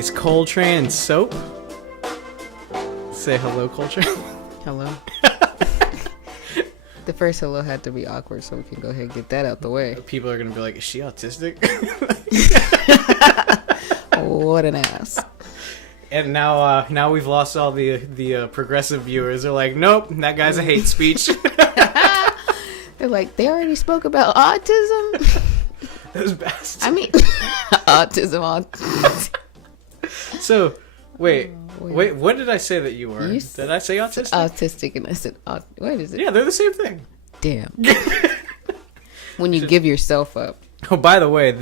Is Coltrane soap? Say hello, Coltrane. Hello. The first hello had to be awkward, so we can go ahead and get that out the way. People are gonna be like, "Is she autistic?" What an ass. And now we've lost all the progressive viewers. They're like, "Nope, that guy's a hate speech." They're like, they already spoke about autism. Those bastards. I mean, autism. So, wait, what did I say that you were? Did I say autistic? Autistic, and I said, what is it? Yeah, they're the same thing. Damn. When you give yourself up. Oh, by the way,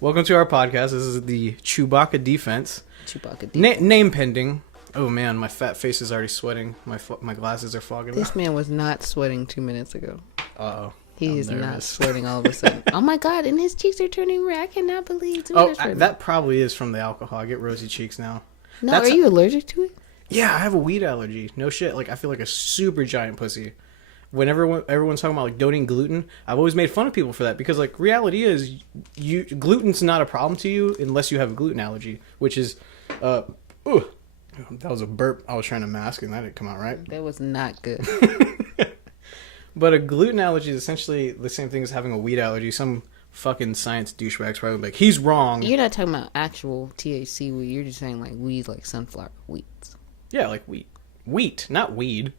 welcome to our podcast. This is the Chewbacca Defense. Chewbacca Defense. Name pending. Oh man, my fat face is already sweating. My glasses are fogging This up. man was not sweating 2 minutes ago. Uh-oh. He is not sweating all of a sudden. Oh my god, and his cheeks are turning red. I cannot believe it. That probably is from the alcohol. I get rosy cheeks now. No, are you allergic to it? Yeah, I have a weed allergy. No shit. Like, I feel like a super giant pussy. Whenever everyone's talking about, like, don't eat gluten, I've always made fun of people for that. Because, like, reality is, gluten's not a problem to you unless you have a gluten allergy. Which is, ooh. That was a burp I was trying to mask, and that didn't come out right. That was not good. But a gluten allergy is essentially the same thing as having a weed allergy. Some fucking science douchebag's probably like, he's wrong. You're not talking about actual THC weed. You're just saying, like, weed, like sunflower wheats. Yeah, like wheat. Wheat, not weed.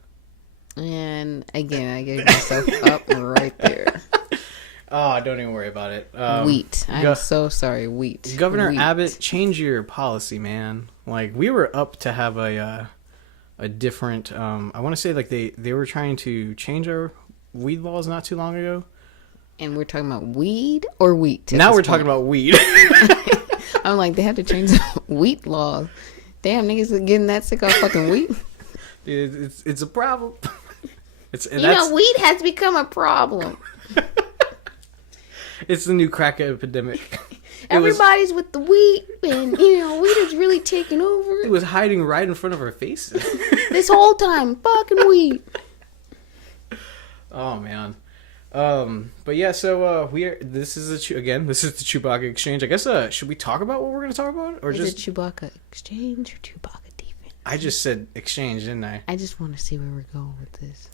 And, again, I gave myself up right there. Oh, don't even worry about it. Wheat. I'm so sorry. Wheat. Governor Wheat. Abbott, change your policy, man. Like, we were up to have a different, I want to say, like, they were trying to change our weed laws not too long ago. And we're talking about weed or wheat? Now we're talking about weed. I'm like, they have to change the wheat laws. Damn, niggas are getting that sick off fucking wheat. Dude, it's a problem. Weed has become a problem. It's the new crack epidemic. Everybody's with the wheat, and, weed is really taking over. It was hiding right in front of our faces. This whole time, fucking weed. Oh, man. But yeah, so this is the Chewbacca exchange. I guess let's we talk about what we're going to talk about, or is just it Chewbacca exchange or Chewbacca defense? I just said exchange, didn't I? I just want to see where we're going with this.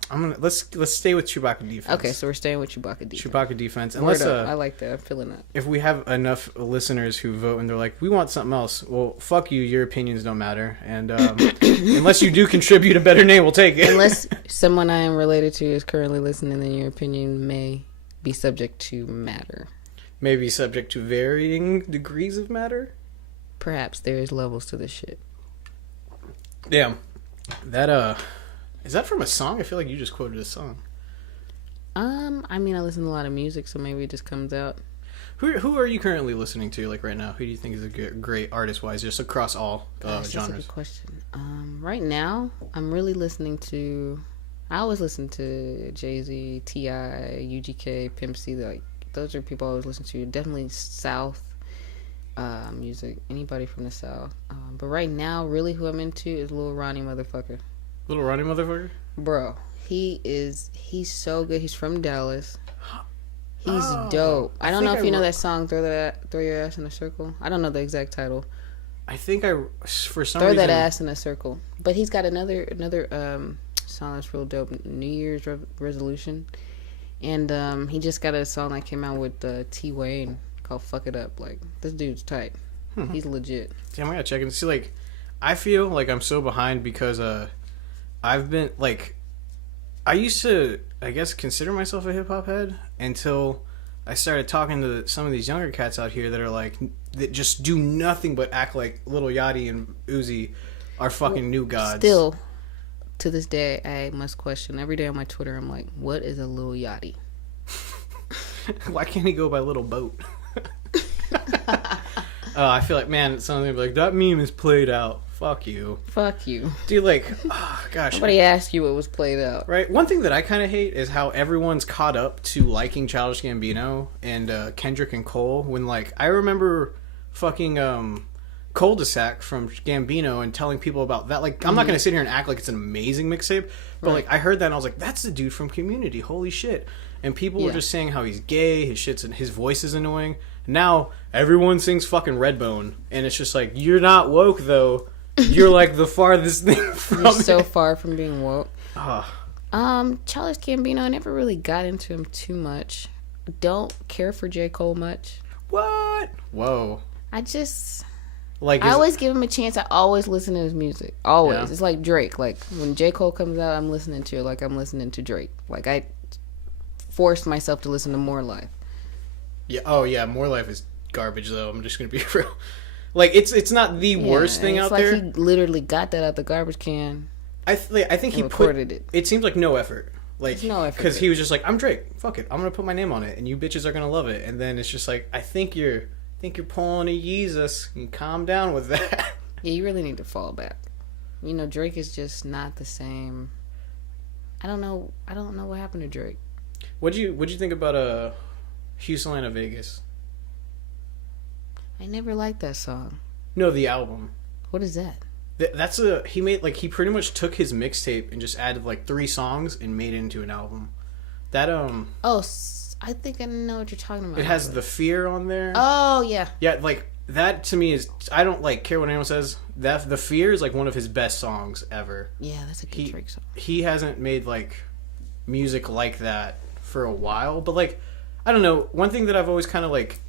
Let's stay with Chewbacca defense. Okay, so we're staying with Chewbacca defense. Chewbacca defense. Unless I like that. I'm feeling that. If we have enough listeners who vote and they're like, we want something else, well, fuck you. Your opinions don't matter, and unless you do contribute a better name, we'll take it. Unless someone I am related to is currently listening, then your opinion may be subject to matter. Maybe subject to varying degrees of matter. Perhaps there is levels to this shit. Damn. That is that from a song? I feel like you just quoted a song. I mean, I listen to a lot of music, so maybe it just comes out. Who are you currently listening to, like, right now? Who do you think is a great artist wise, just across all genres? That's a good question. Right now, I'm really listening to. I always listen to Jay-Z, T.I., UGK, Pimp C. Like, those are people I always listen to. Definitely South music. Anybody from the South. But right now, really, who I'm into is Lil Ronnie motherfucker. Little Ronnie motherfucker? Bro, he's so good. He's from Dallas. He's dope. I don't know if you know that song, Throw Your Ass in a Circle. I don't know the exact title. I think for some Throw reason... That Ass in a Circle. But he's got another song that's real dope, New Year's Resolution. And he just got a song that came out with T. Wayne called Fuck It Up. Like, this dude's tight. He's legit. Damn, I gotta check and see. Like, I feel like I'm so behind because I've been, like, I used to, I guess, consider myself a hip-hop head until I started talking to some of these younger cats out here that are, like, that just do nothing but act like Lil Yachty and Uzi are fucking new gods. Still, to this day, I must question. Every day on my Twitter, I'm like, what is a Lil Yachty? Why can't he go by Little Boat? I feel like, man, something like, that meme is played out. Fuck you. Fuck you. Dude, like, oh, gosh. Nobody asked you what was played out. Right? One thing that I kind of hate is how everyone's caught up to liking Childish Gambino and Kendrick and Cole when, like, I remember fucking Cul-de-sac from Gambino and telling people about that. Like, I'm not going to sit here and act like it's an amazing mixtape, but like I heard that and I was like, that's the dude from Community. Holy shit. And people were just saying how he's gay, his voice is annoying. Now everyone sings fucking Redbone, and it's just like, you're not woke though. You're like the farthest thing from You're so it. far from being woke. Ugh. Childish Gambino, I never really got into him too much. Don't care for J. Cole much. What? Whoa. I just... Like, I always give him a chance. I always listen to his music. Always. Yeah. It's like Drake. Like, when J. Cole comes out, I'm listening to it like I'm listening to Drake. Like, I forced myself to listen to More Life. Yeah. Oh, yeah. More Life is garbage, though. I'm just going to be real. Like, it's not the worst thing out there. It's like he literally got that out the garbage can. I think he recorded it. It seems like no effort. Like, There's no effort. Because he was just like, I'm Drake. Fuck it. I'm going to put my name on it, and you bitches are going to love it. And then it's just like, I think you're pulling a Yeezus. You calm down with that. Yeah, you really need to fall back. You know, Drake is just not the same. I don't know what happened to Drake. What'd you think about Houston, Atlanta, Vegas? I never liked that song. No, the album. What is that? He pretty much took his mixtape and just added like 3 songs and made it into an album. That Oh, I think I know what you're talking about. it has The Fear on there. Oh yeah. Yeah, like that to me is, I don't like care what anyone says. That The Fear is like one of his best songs ever. Yeah, that's a good Drake song. He hasn't made like music like that for a while, but like I don't know. One thing that I've always kind of like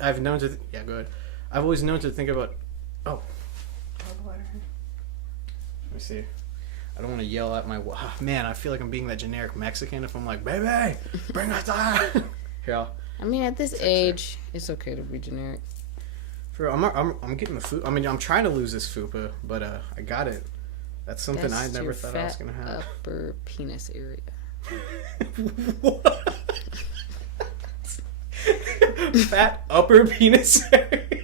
I've known to go ahead. I've always known to think about. Oh, let me see. I don't want to yell at my... man, I feel like I'm being that generic Mexican if I'm like, baby, bring us that. Here, I mean, at this age, it's okay to be generic. I'm getting the food. I mean, I'm trying to lose this fupa, but I got it. That's something I never thought I was going to have. Upper penis area. What? Fat upper penis area?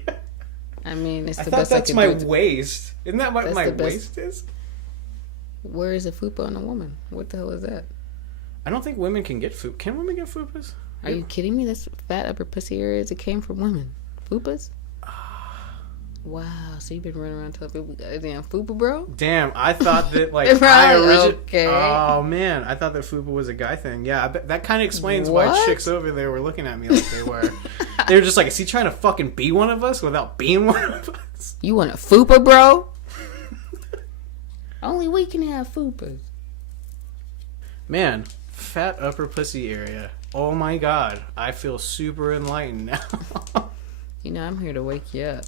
I mean, it's the I best thought I that's could my do. waist. Isn't that what my the waist is? Where is a fupa on a woman? What the hell is that? I don't think women can get fupa. Can women get fupas? Are you kidding me? That's fat upper pussy areas. It came from women. Fupas? Wow. So you've been running around telling people, damn fupa, bro? Damn, I thought that like Okay. Oh man, I thought that fupa was a guy thing. Yeah, I bet that kind of explains why chicks over there were looking at me like they were. They were just like, is he trying to fucking be one of us without being one of us? You want a fupa, bro? Only we can have fupas. Man, fat upper pussy area. Oh my god, I feel super enlightened now. You know, I'm here to wake you up.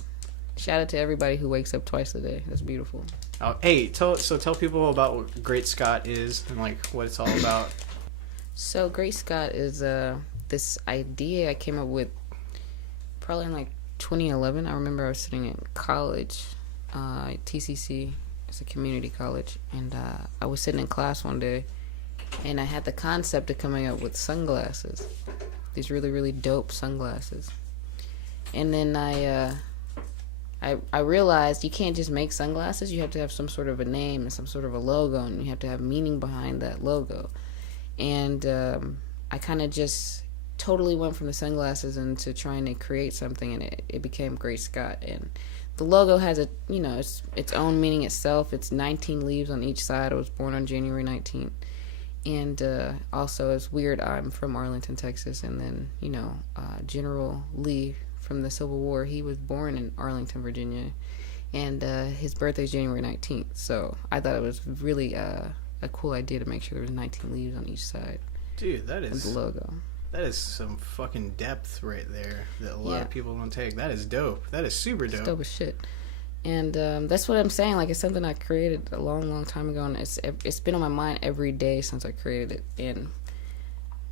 Shout out to everybody who wakes up twice a day. That's beautiful. Oh, hey, tell people about what Great Scott is and like what it's all about. So Great Scott is this idea I came up with probably in like 2011. I remember I was sitting in college, TCC. It's a community college, and I was sitting in class one day, and I had the concept of coming up with sunglasses, these really, really dope sunglasses. And then I realized you can't just make sunglasses. You have to have some sort of a name and some sort of a logo, and you have to have meaning behind that logo. And I kind of just totally went from the sunglasses into trying to create something, and it became Great Scott. And the logo has its own meaning itself. It's 19 leaves on each side. I was born on January 19th. And also, it's weird, I'm from Arlington, Texas, and then, General Lee from the Civil War, he was born in Arlington, Virginia, and his birthday is January 19th. So I thought it was really a cool idea to make sure there was 19 leaves on each side. Dude, that is the logo. That is some fucking depth right there that a lot of people don't take. That is dope. That is super dope. It's dope as shit. And that's what I'm saying. Like, it's something I created a long, long time ago, and it's been on my mind every day since I created it. And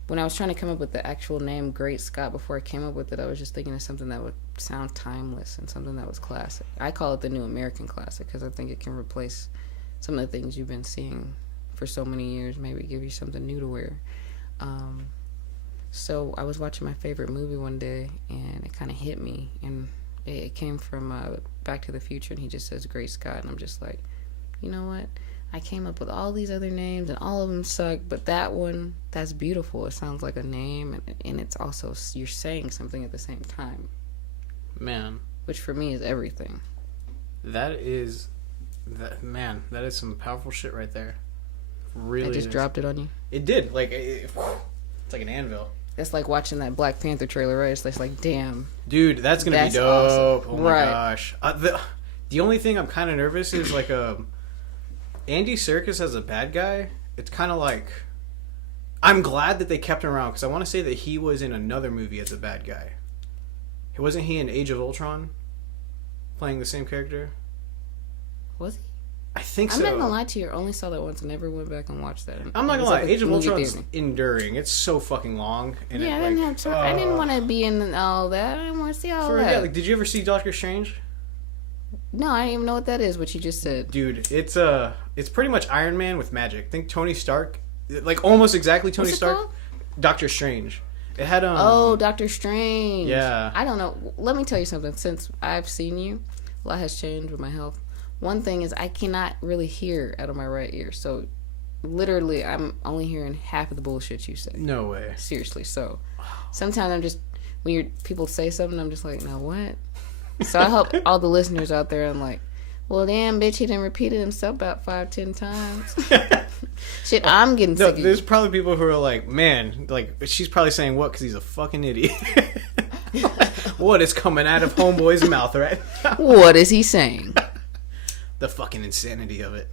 when I was trying to come up with the actual name Great Scott, before I came up with it, I was just thinking of something that would sound timeless and something that was classic. I call it the new American classic because I think it can replace some of the things you've been seeing for so many years, maybe give you something new to wear. So I was watching my favorite movie one day, and it kind of hit me, and it came from Back to the Future, and he just says Great Scott, and I'm just like, you know what? I came up with all these other names, and all of them suck, but that one, that's beautiful. It sounds like a name, and it's also, you're saying something at the same time. Man. Which for me is everything. That is, that is some powerful shit right there. Really, I just dropped it on you. It did. Like, it's like an anvil. It's like watching that Black Panther trailer, right? It's like, damn. Dude, that's going to be dope. Awesome. Oh my gosh. The only thing I'm kind of nervous is, like, Andy Serkis as a bad guy. It's kind of like, I'm glad that they kept him around, because I want to say that he was in another movie as a bad guy. Wasn't he in Age of Ultron? Playing the same character? Was he? I think so. I'm not gonna lie to you. I only saw that once and never went back and watched that. I'm not gonna lie. Age of Ultron's enduring. It's so fucking long. And yeah, I didn't have time. I didn't want to be in all that. I didn't want to see all that. Yeah, like, did you ever see Doctor Strange? No, I didn't even know what that is. What you just said, dude. It's pretty much Iron Man with magic. Think Tony Stark, like almost exactly Tony Stark. Called? Doctor Strange. It had Doctor Strange. Yeah. I don't know. Let me tell you something. Since I've seen you, a lot has changed with my health. One thing is I cannot really hear out of my right ear. So, literally, I'm only hearing half of the bullshit you say. No way. Seriously. So, sometimes I'm just when people say something, I'm just like, no, what? So I hope all the listeners out there, I'm like, well, damn, bitch, he done repeated himself about 5-10 times. Shit, I'm getting sick of there's probably people who are like, man, like, she's probably saying what because he's a fucking idiot. What is coming out of homeboy's mouth right now? What is he saying? The fucking insanity of it.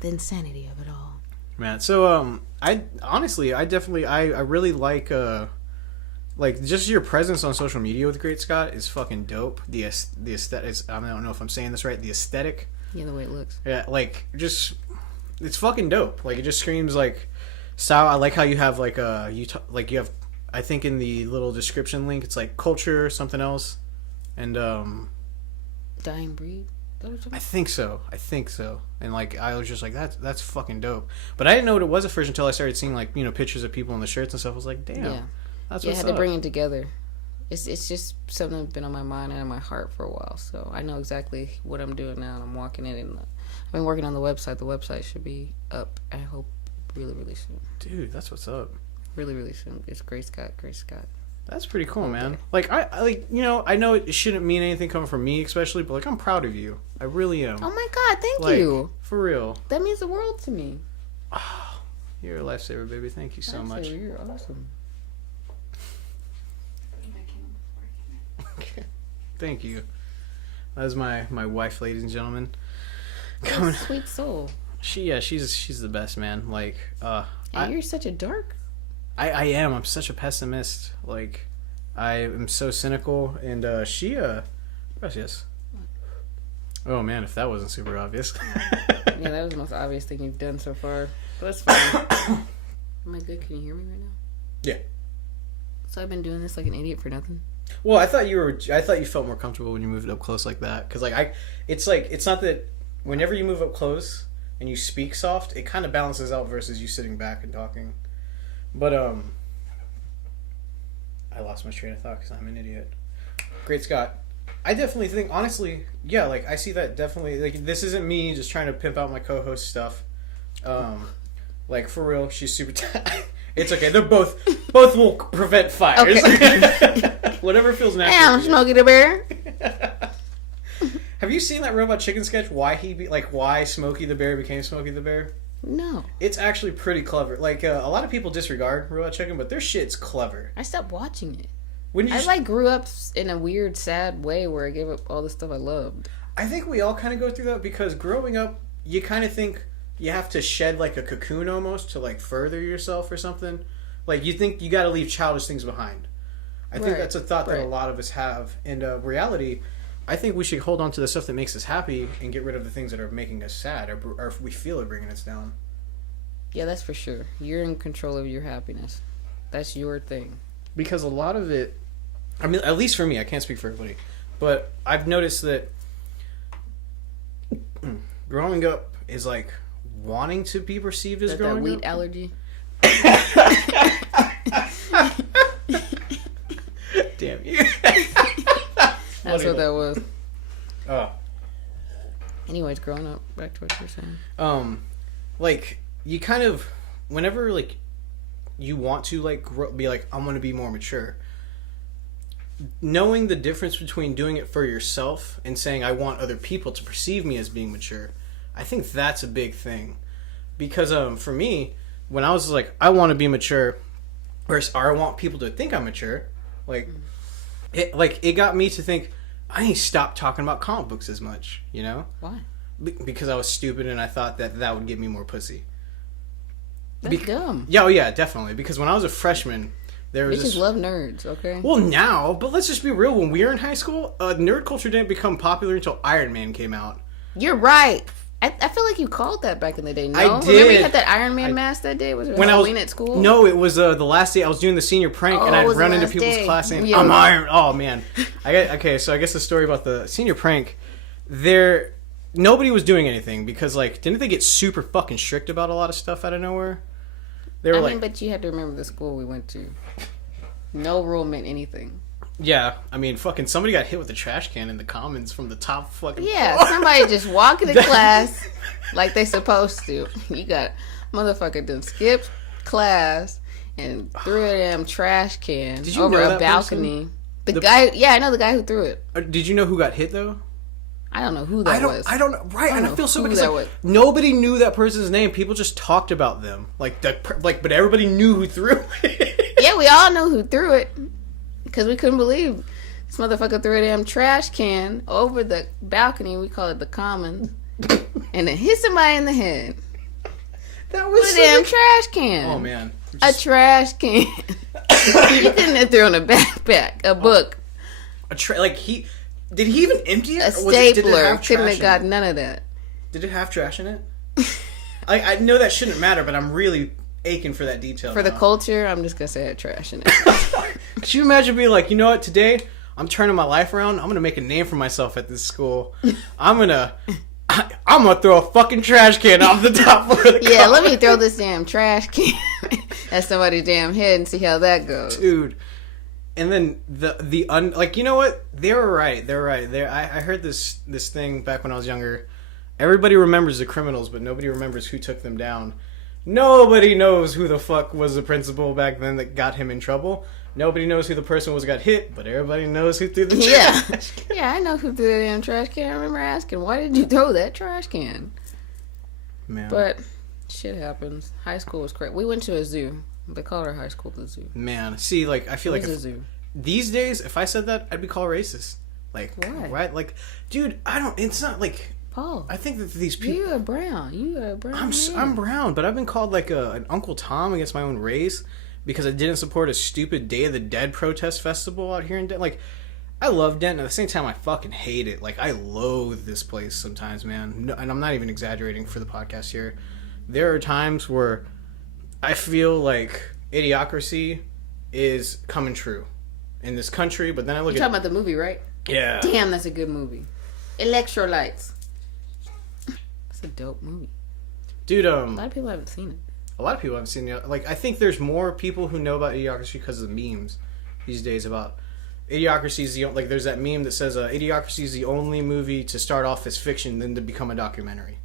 The insanity of it all. Man, so, I really like, just your presence on social media with Great Scott is fucking dope. The aesthetic, I don't know if I'm saying this right, the aesthetic. Yeah, the way it looks. Yeah, like, just, it's fucking dope. Like, it just screams, like, style. I like how you have, like, you have, I think in the little description link, it's, like, culture, something else, and, Dying Breed? I think so. And, like, I was just like, that's fucking dope. But I didn't know what it was at first until I started seeing, like, you know, pictures of people in the shirts and stuff. I was like, damn. Yeah. That's I what's had up. to bring it together. It's just something that's been on my mind and in my heart for a while. So I know exactly what I'm doing now, and I'm walking it. And I've been working on the website. The website should be up, I hope, really, really soon. Dude, that's what's up. Really, really soon. It's Great Scott. That's pretty cool, man. Like, I like, you know, I know it shouldn't mean anything coming from me, especially, but, like, I'm proud of you. I really am. Oh, my God. Thank you. For real. That means the world to me. Oh, you're a lifesaver, baby. Thank you so much. You're awesome. Thank you. That is my wife, ladies and gentlemen. Sweet soul. She's the best, man. Like, you're such a dark. I am. I'm such a pessimist. Like, I am so cynical, and gracias. Oh man, if that wasn't super obvious. Yeah, that was the most obvious thing you've done so far. But that's fine. Am I good? Can you hear me right now? Yeah. So I've been doing this like an idiot for nothing. Well, I thought you felt more comfortable when you moved up close like that, because it's not that whenever you move up close and you speak soft, it kind of balances out versus you sitting back and talking. But I lost my train of thought because I'm an idiot. Great Scott. I definitely think, honestly, yeah, like, I see that definitely, like, this isn't me just trying to pimp out my co-host stuff. Like, for real, she's super it's okay, they're both will prevent fires. Okay. Whatever feels natural. Hey, I'm Smokey the Bear. Have you seen that Robot Chicken sketch? Why Smokey the Bear became Smokey the Bear? No. It's actually pretty clever. Like, a lot of people disregard Robot Chicken, but their shit's clever. I stopped watching it. I grew up in a weird, sad way where I gave up all the stuff I loved. I think we all kind of go through that because growing up, you kind of think you have to shed, like, a cocoon almost to, like, further yourself or something. Like, you think you got to leave childish things behind. I think that's a thought that a lot of us have. And reality, I think we should hold on to the stuff that makes us happy and get rid of the things that are making us sad or if we feel are bringing us down. Yeah, that's for sure. You're in control of your happiness. That's your thing. Because a lot of it, I mean, at least for me, I can't speak for everybody, but I've noticed that growing up is like wanting to be perceived as growing up. That wheat allergy? Damn you. That's what that was. Oh. Anyways, growing up, back to what you were saying. Like, you kind of, whenever, like, you want to, like, be like, I'm going to be more mature, knowing the difference between doing it for yourself and saying I want other people to perceive me as being mature, I think that's a big thing. Because for me, when I was like, I want to be mature, or I want people to think I'm mature, like it got me to think I need to stop talking about comic books as much. You know? Why? Because I was stupid and I thought that would get me more pussy. That's dumb. Yeah, oh yeah, definitely. Because when I was a freshman, there was Bitches love nerds, okay? Well, now, but let's just be real. When we were in high school, nerd culture didn't become popular until Iron Man came out. You're right. I feel like you called that back in the day. No, I did. Remember you had that Iron Man mask that day? Was it Halloween at school? No, it was the last day I was doing the senior prank, and I'd run into people's class saying, "I'm Iron." Oh man, okay. So I guess the story about the senior prank, nobody was doing anything because didn't they get super fucking strict about a lot of stuff out of nowhere? They were but you had to remember the school we went to. No rule meant anything. Yeah, I mean, fucking somebody got hit with a trash can in the commons from the top fucking floor. Somebody just walking to class like they supposed to. You got motherfucker done skipped class and threw a damn trash can over a balcony. Person? I know the guy who threw it. Did you know who got hit though? I don't know who that was. I don't know. Right, and I feel so because nobody knew that person's name. People just talked about them, but everybody knew who threw it. Yeah, we all know who threw it. Because we couldn't believe this motherfucker threw a damn trash can over the balcony. We call it the commons. And it hit somebody in the head. That was a damn trash can. Oh, man. A trash can. You couldn't have thrown a backpack, a book. Did he even empty it? A stapler. Couldn't have got none of that. Did it have trash in it? I know that shouldn't matter, but I'm really aching for that detail. For the culture, I'm just going to say it had trash in it. Could you imagine being like, you know what, today I'm turning my life around. I'm gonna make a name for myself at this school. I'm gonna throw a fucking trash can off the top floor of the Yeah, let me throw this damn trash can at somebody's damn head and see how that goes, dude. And then you know what? They were right. I heard this thing back when I was younger. Everybody remembers the criminals, but nobody remembers who took them down. Nobody knows who the fuck was the principal back then that got him in trouble. Nobody knows who the person was got hit, but everybody knows who threw the trash can. Yeah, I know who threw the damn trash can. I remember asking, why did you throw that trash can? Man. But shit happens. High school was crazy. We went to a zoo. They called our high school the zoo. Man, see, I feel a zoo. These days, if I said that, I'd be called racist. Why? Right? Dude, it's not Paul, I think that these people... You're brown. I'm brown, but I've been called an Uncle Tom against my own race because I didn't support a stupid Day of the Dead protest festival out here in Denton. I love Denton. At the same time, I fucking hate it. I loathe this place sometimes, man. No, and I'm not even exaggerating for the podcast here. There are times where I feel like Idiocracy is coming true in this country, but then I look You're talking about the movie, right? Yeah. Damn, that's a good movie. Electrolytes. That's a dope movie. Dude, a lot of people haven't seen it. A lot of people haven't seen it. I think there's more people who know about Idiocracy because of the memes these days about Idiocracy is there's that meme that says Idiocracy is the only movie to start off as fiction then to become a documentary.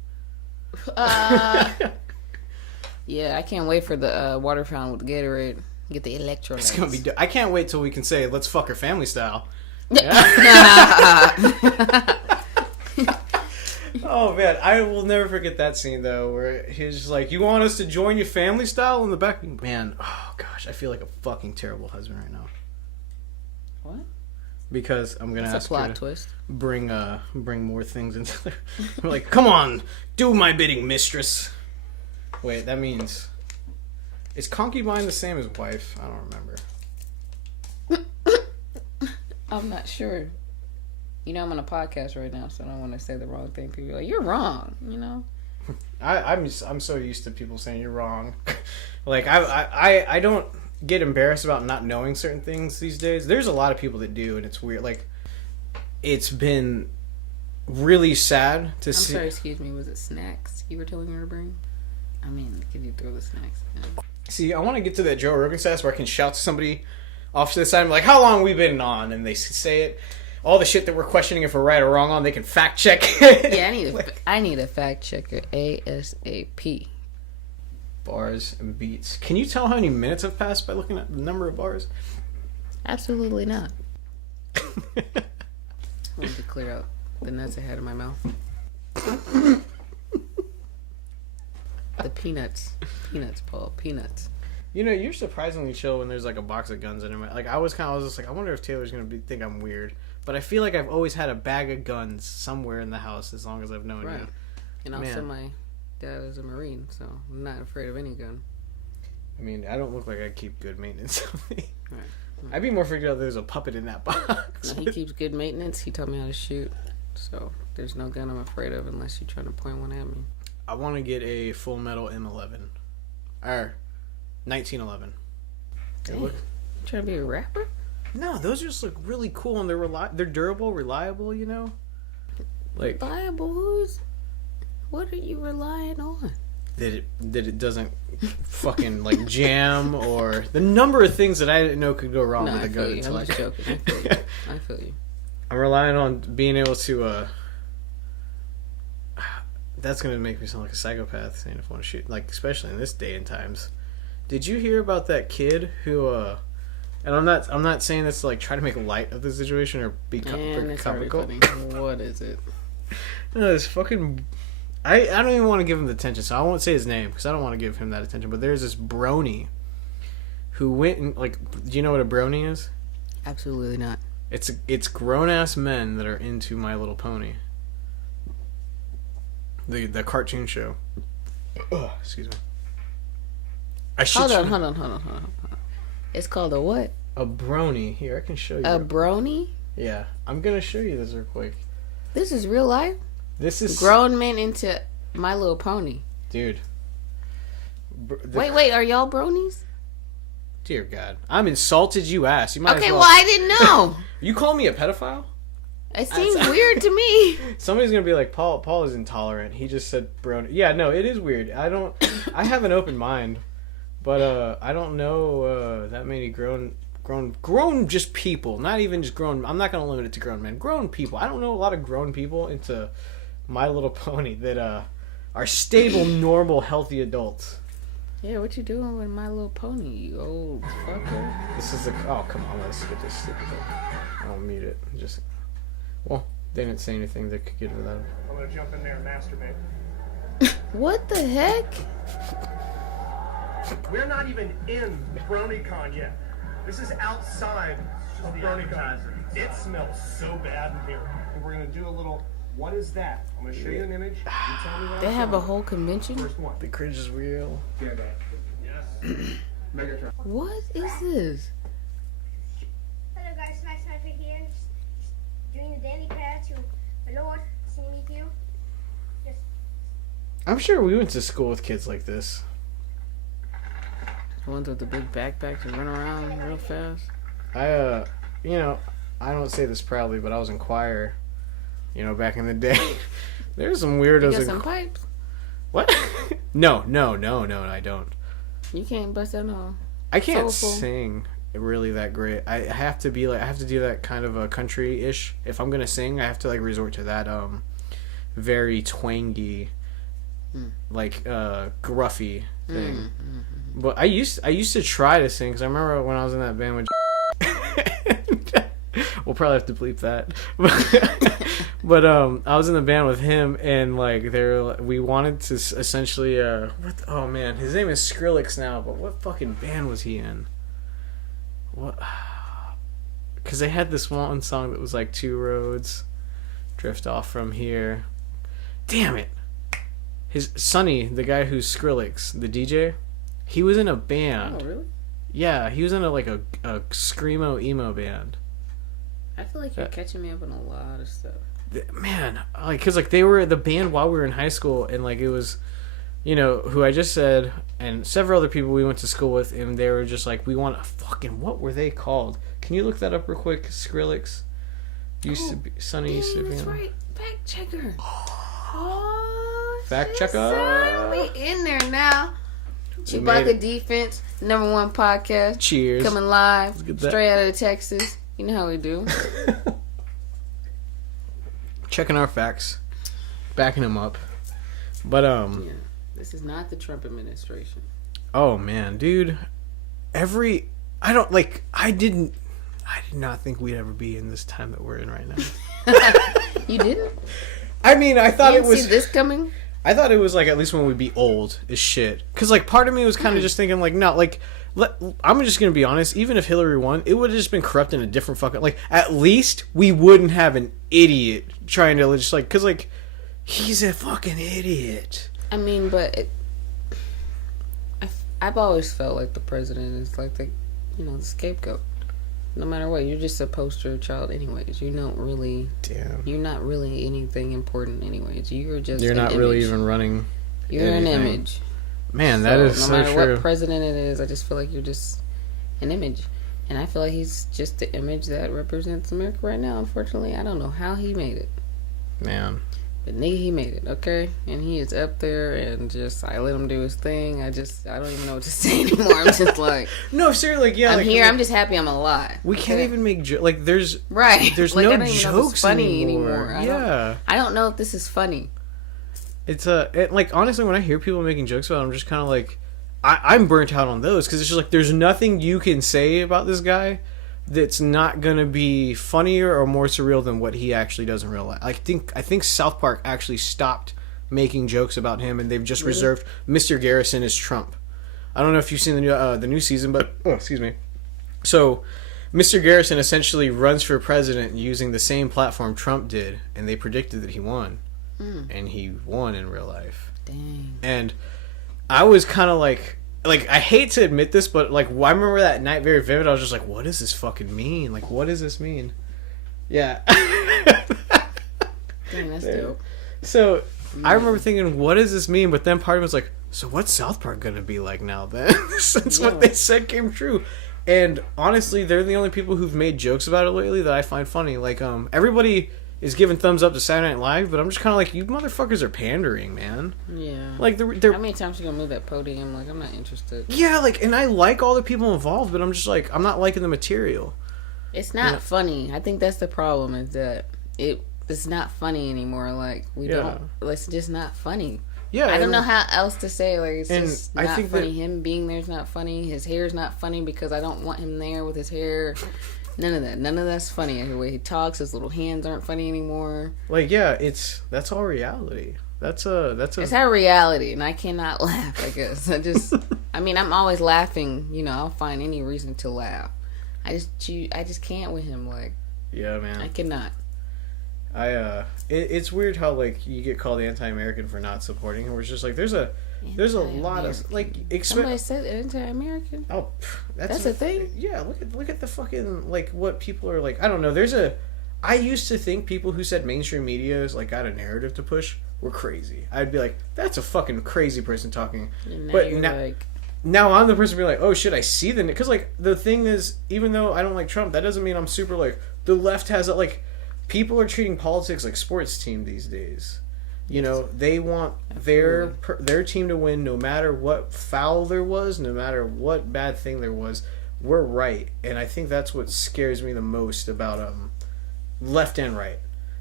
Yeah, I can't wait for the water fountain with Gatorade. Get the electrolytes. It's gonna be. I can't wait till we can say let's fuck her family style. Oh man, I will never forget that scene though, where he's just like, "You want us to join your family style?" in the back. Man, oh gosh, I feel like a fucking terrible husband right now. What? Because I'm gonna ask plot her to twist. bring more things into there. I'm like, come on, do my bidding, mistress. Wait, that means is concubine the same as wife? I don't remember. I'm not sure. You know, I'm on a podcast right now, so I don't want to say the wrong thing. People are like, you're wrong, you know? I'm so used to people saying you're wrong. I don't get embarrassed about not knowing certain things these days. There's a lot of people that do, and it's weird. It's been really sad to see. I'm sorry, excuse me. Was it snacks you were telling her to bring? I mean, can you throw the snacks in? See, I want to get to that Joe Rogan status where I can shout to somebody off to the side and be like, how long have we been on? And they say it. All the shit that we're questioning if we're right or wrong on, they can fact check it. Yeah, I need a fact checker ASAP. Bars and beats. Can you tell how many minutes have passed by looking at the number of bars? Absolutely not. I wanted to clear out the nuts I had in my mouth. The peanuts, Paul, peanuts. You know, you're surprisingly chill when there's like a box of guns in my. Like I was just like, I wonder if Taylor's gonna think I'm weird. But I feel like I've always had a bag of guns somewhere in the house as long as I've known you. And also, my dad is a Marine, so I'm not afraid of any gun. I mean, I don't look like I keep good maintenance of me. Right. I'd be more freaked out if there's a puppet in that box. No, he keeps good maintenance. He taught me how to shoot. So there's no gun I'm afraid of unless you're trying to point one at me. I want to get a Full Metal M11. Or 1911. Hey, you trying to be a rapper? No, those just look really cool and they're durable, reliable, you know? Like reliable? What are you relying on? That it doesn't fucking like jam, or the number of things that I didn't know could go wrong with a gun. I'm just joking. I feel you. I'm relying on being able to that's gonna make me sound like a psychopath saying if I want to shoot, like especially in this day and times. Did you hear about that kid who and I'm not saying this to like try to make light of the situation or be comical. What is it? No, this fucking I don't even want to give him the attention, so I won't say his name because I don't want to give him that attention. But there's this brony who went and like, do you know what a brony is? Absolutely not. It's grown ass men that are into My Little Pony, the cartoon show. Excuse me. Hold on. It's called a what? A brony. Here, I can show you. A brony? Yeah, I'm gonna show you this real quick. This is real life. This is grown men into My Little Pony. Dude. Wait, are y'all bronies? Dear God. I'm insulted, you ass. You might okay, as well, I didn't know. You call me a pedophile? It seems weird to me. Somebody's going to be like, Paul is intolerant. He just said brony. Yeah, no, it is weird. I have an open mind, but I don't know that many grown just people. Not even just grown. I'm not going to limit it to grown men. Grown people. I don't know a lot of grown people into My Little Pony that are stable, normal, healthy adults. Yeah, what you doing with My Little Pony, you old fucker? This is oh, come on, let's get this stupid thing. I'll mute it. Well, they didn't say anything that could get rid of that. I'm gonna jump in there and masturbate. What the heck? We're not even in BronyCon yet. This is outside of BronyCon. It smells so bad in here. And we're gonna do a little. What is that? I'm gonna show you an image. You tell me what they have a whole convention? First one. The cringe is real. Yeah, that. Yes. Megatron. What is this? Hello guys, Max Sniper here. Just doing the daily prayer to the Lord, seeing me too. I'm sure we went to school with kids like this. The ones with the big backpacks and run around real fast. I don't say this proudly, but I was in choir. Back in the day. There's some weirdos. You got some pipes? What? No, I don't. You can't bust out no. I can't soulful. sing really that great. I have to do that kind of a country-ish. If I'm gonna sing, I have to like resort to that very twangy, like gruffy thing. Mm-hmm. But I used to try to sing because I remember when I was in that band with. We'll probably have to bleep that. But I was in the band with him, and like we wanted to essentially oh man, his name is Skrillex now, but what fucking band was he in? What? Because they had this one song that was like Two Roads Drift Off From Here. Damn it. His Sonny, the guy who's Skrillex, the DJ, he was in a band. Oh, really? Yeah, he was in a screamo emo band. I feel like you're catching me up on a lot of stuff. Man, because they were the band while we were in high school, and like it was, who I just said, and several other people we went to school with, and they were just like, we want a fucking, what were they called? Can you look that up real quick? Skrillex used to be, Sonny used to be. That's right, fact checker. Oh, fact checker. Son, we in there now. Chewbacca Defense, #1 podcast. Cheers. Coming live, Let's get straight out of Texas. You know how we do. Checking our facts, backing them up, but yeah, this is not the Trump administration. Oh man, dude, I didn't did not think we'd ever be in this time that we're in right now. You didn't? I mean, I thought You it didn't was see this coming? I thought it was like at least when we'd be old as shit. Because like part of me was kind of just thinking like, no, like I'm just gonna be honest. Even if Hillary won, it would have just been corrupt in a different fucking like. At least we wouldn't have an idiot trying to just like because like he's a fucking idiot. I mean, but I've always felt like the president is like the the scapegoat. No matter what, you're just a poster child anyways. You don't really... Damn. You're not really anything important anyways. You're just You're not really even running You're anything. an image. Man, that is so true. No matter what president it is, I just feel like you're just an image. And I feel like he's just the image that represents America right now, unfortunately. I don't know how he made it. Man. But nigga, he made it, okay? And he is up there, and just, I let him do his thing. I don't even know what to say anymore. I'm just like... No, seriously, like, yeah. I'm like, here, like, I'm just happy I'm alive. We can't even make jokes. Like, there's... Right. There's like, no I don't even know if it's jokes funny anymore. I don't know if this is funny. It's like, honestly, when I hear people making jokes about it, I'm just kind of like... I'm burnt out on those, because it's just like, there's nothing you can say about this guy that's not gonna be funnier or more surreal than what he actually does in real life. I think South Park actually stopped making jokes about him, and they've just reserved Mr. Garrison as Trump. I don't know if you've seen the new season, but excuse me. So, Mr. Garrison essentially runs for president using the same platform Trump did, and they predicted that he won, and he won in real life. Dang. And I was kind of like I hate to admit this, but like I remember that night very vivid. I was just like, what does this fucking mean? Like, what does this mean? Yeah. Dang, that's dope. So I remember thinking, what does this mean? But then part of me was like, so what's South Park gonna be like now then? Since what they said came true. And honestly, they're the only people who've made jokes about it lately that I find funny. Like everybody is giving thumbs up to Saturday Night Live, but I'm just kind of like, you motherfuckers are pandering, man. Yeah. Like they're how many times you gonna move that podium? Like, I'm not interested. Yeah, like, and I like all the people involved, but I'm just like, I'm not liking the material. It's not funny. I think that's the problem, is that it's not funny anymore. Like, it's just not funny. Yeah, I don't know how else to say. Like, it's just I not think funny. Him being there is not funny. His hair is not funny because I don't want him there with his hair. None of that. None of that's funny. The way he talks, his little hands aren't funny anymore. Like, yeah, that's all reality. That's It's our reality, and I cannot laugh. I guess I mean, I'm always laughing. I'll find any reason to laugh. I just can't with him. Like, yeah, man, I cannot. It's weird how like you get called anti-American for not supporting him. We're just like there's a lot of like somebody said anti-American. Oh, that's a thing. Yeah, look at the fucking like what people are like. I don't know. I used to think people who said mainstream media is like got a narrative to push were crazy. I'd be like, that's a fucking crazy person talking. But now I'm the person being like, oh shit, I see the because like the thing is, even though I don't like Trump, that doesn't mean I'm super like the left has it like. People are treating politics like sports team these days. They want their team to win no matter what foul there was, no matter what bad thing there was. We're right. And I think that's what scares me the most about left and right.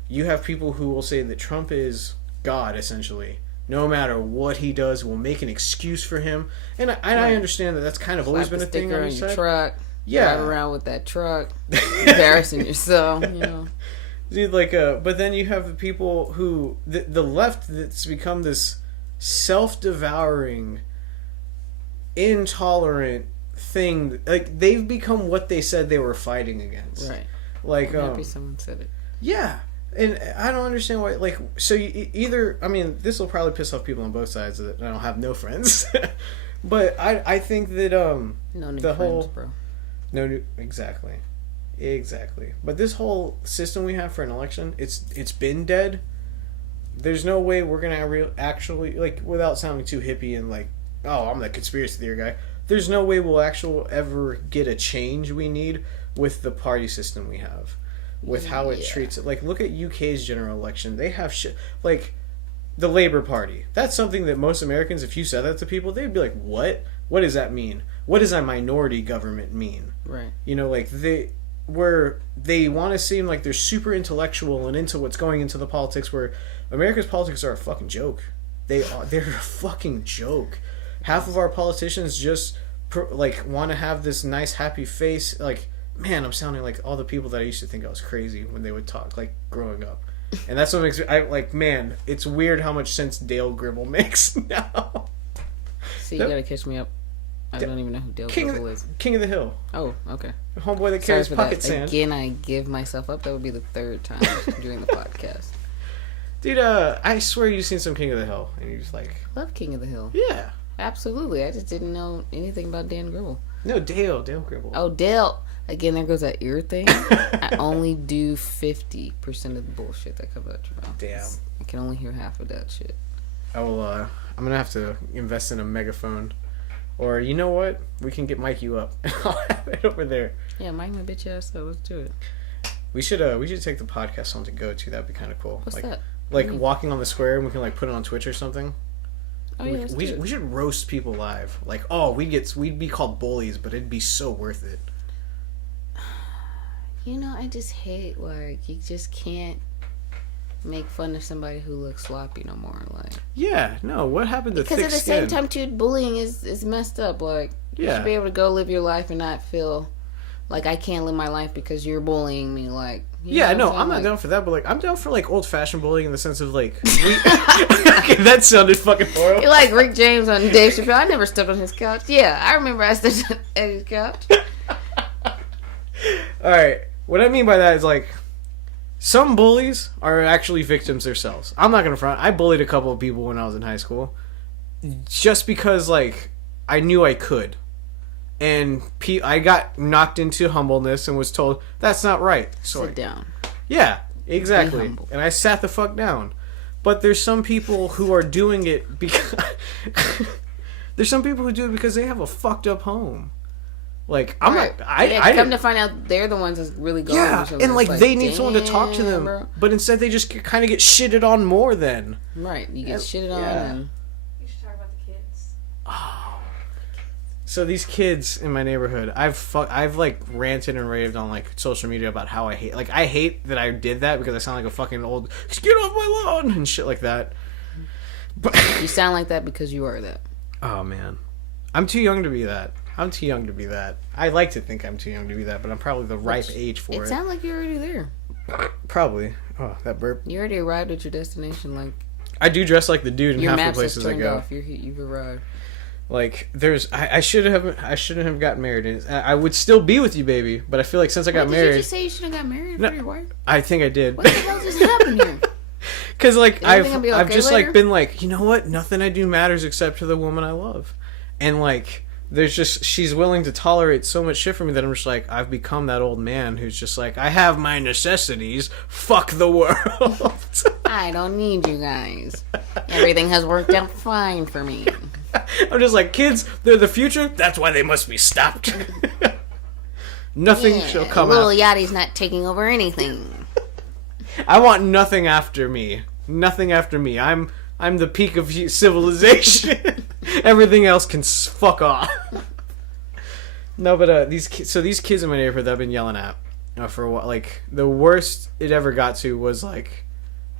You have people who will say that Trump is God, essentially. No matter what he does, we'll make an excuse for him. And I understand that that's kind of always been a thing on your truck. Yeah. Drive around with that truck. Embarrassing yourself, Dude, like, but then you have the people who the left that's become this self-devouring, intolerant thing. Like they've become what they said they were fighting against. Right. Like, I'm happy someone said it. Yeah, and I don't understand why. Like, so either I mean, this will probably piss off people on both sides that I don't have no friends, but I think that no new the friends, whole bro. No new exactly. But this whole system we have for an election, it's been dead. There's no way we're gonna actually like without sounding too hippie and like, oh, I'm the conspiracy theory guy. There's no way we'll actually ever get a change we need with the party system we have, with how it treats it. Like, look at UK's general election. They have shit like the Labour Party. That's something that most Americans, if you said that to people, they'd be like, what? What does that mean? What does a minority government mean? Right. Like where they want to seem like they're super intellectual and into what's going into the politics, where America's politics are a fucking joke. They're a fucking joke. Half of our politicians just want to have this nice happy face. Like, man, I'm sounding like all the people that I used to think I was crazy when they would talk, like, growing up. And that's what makes me, man, it's weird how much sense Dale Gribble makes now. See, you gotta catch me up. I don't even know who Dale Gribble is. King of the Hill. Oh, okay. The homeboy that carries pocket sand. Again, I give myself up. That would be the third time during the podcast. Dude, I swear you've seen some King of the Hill, and you're just like... Love King of the Hill. Yeah. Absolutely. I just didn't know anything about Dan Gribble. No, Dale Gribble. Oh, Dale. Again, there goes that ear thing. I only do 50% of the bullshit that comes out your mouth. Damn. I can only hear half of that shit. I will, I'm gonna have to invest in a megaphone. Or, you know what? We can get Mike you up. I'll have it over there. Yeah, Mike my bitch ass up. Let's do it. We should take the podcast on to go to. That'd be kind of cool. What's like, that? Like walking on the square, and we can like put it on Twitch or something. Oh, yeah, we should roast people live. Like, oh, we'd be called bullies, but it'd be so worth it. You know, I just hate, like, you just can't make fun of somebody who looks sloppy no more. Like, yeah, no, what happened to because thick at the skin? same time, too, bullying is messed up. Like, you should be able to go live your life and not feel like I can't live my life because you're bullying me. Like, yeah, no, I'm not down for that, but like, I'm down for like old-fashioned bullying in the sense of like, okay, that sounded fucking horrible. You're like Rick James on Dave Chappelle. I never stepped on his couch. Yeah, I remember I stepped on his couch. All right, what I mean by that is like, some bullies are actually victims themselves. I'm not gonna front. I bullied a couple of people when I was in high school, just because like I knew I could, and I got knocked into humbleness and was told that's not right. So Sit down. Yeah, exactly. Be humble. And I sat the fuck down. But there's some people who are doing it because there's some people who do it because they have a fucked up home. Like I'm right. not. I come to find out they're the ones that's really going. Yeah, and like they need someone to talk to them, bro. but instead they just kind of get shitted on more than. Right, you get shitted on. Yeah. And You should talk about the kids. So these kids in my neighborhood, I've like ranted and raved on like social media about how I hate that I did that because I sound like a fucking old get off my lawn and shit like that. But you sound like that because you are that. oh man, I'm too young to be that. I like to think I'm too young to be that, but I'm probably the ripe age for it. It sounds like you're already there. Probably. Oh, that burp. You already arrived at your destination. Like I do dress like the dude in your half the maps have places I turned go. off. You've arrived. Like I shouldn't have gotten married. And I would still be with you, baby. But I feel like since I got married, Did you just say you should have got married for your wife? I think I did. What the hell just happened here? Because like Everything gonna be I've okay just later? like been like, you know what? Nothing I do matters except to the woman I love, and like there's just she's willing to tolerate so much shit for me that I'm just like I've become that old man who's just like I have my necessities. Fuck the world. I don't need you guys. Everything has worked out fine for me. I'm just like kids. They're the future. That's why they must be stopped. Nothing shall come Little out. Yachty's not taking over anything. I want nothing after me. Nothing after me. I'm the peak of civilization. Everything else can fuck off. No, but these kids in my neighborhood that I've been yelling at for a while, like the worst it ever got to was like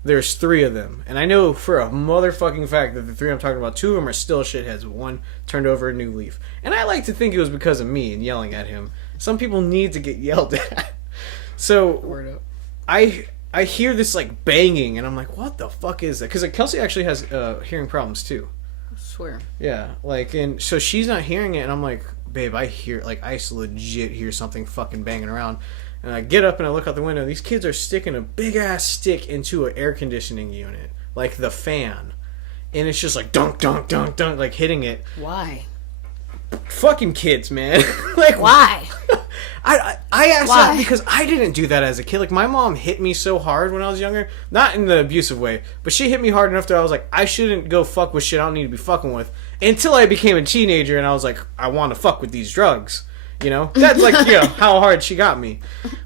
there's 3 of them, and I know for a motherfucking fact that the 3 I'm talking about, 2 of them are still shitheads, but 1 turned over a new leaf, and I like to think it was because of me and yelling at him. Some people need to get yelled at. So Word up. I hear this like banging, and I'm like, what the fuck is that? Because like Kelsey actually has hearing problems too. I swear. Yeah, like, and so she's not hearing it, and I'm like, babe, I legit hear something fucking banging around. And I get up and I look out the window. These kids are sticking a big ass stick into an air conditioning unit, like the fan, and it's just like dunk, dunk, dunk, dunk, like hitting it. Why? Fucking kids, man. Like Why? I asked that because I didn't do that as a kid. Like my mom hit me so hard when I was younger, not in the abusive way, but she hit me hard enough that I was like, I shouldn't go fuck with shit I don't need to be fucking with. Until I became a teenager and I was like, I want to fuck with these drugs. You know, that's like how hard she got me.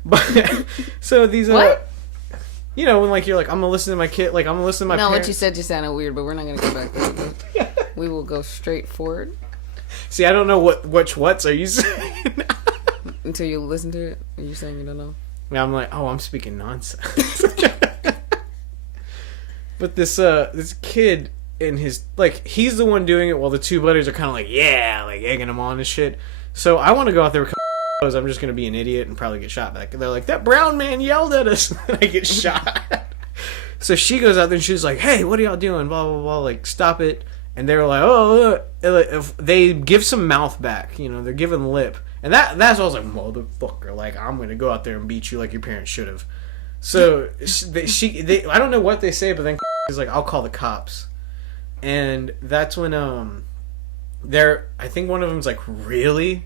But so these What? You know, when like you're like I'm gonna listen to my kid, like I'm gonna listen to my. No, parents. what you said just sounded weird, but we're not gonna go back there. We will go straight forward. See, I don't know what's are you saying? Until you listen to it. Are you saying you don't know? And I'm like, oh, I'm speaking nonsense. But this kid and his like he's the one doing it while the 2 buddies are kind of like like egging him on and shit. So I want to go out there with I'm just gonna be an idiot and probably get shot back. And they're like, that brown man yelled at us, and I get shot. So she goes out there and she's like, hey, what are y'all doing? Blah blah blah. Like, stop it. And they were like, oh, if they give some mouth back, you know, they're giving lip. And that's what I was like, motherfucker, like, I'm going to go out there and beat you like your parents should have. So, I don't know what they say, but then is like, I'll call the cops. And that's when, I think one of them's like, really?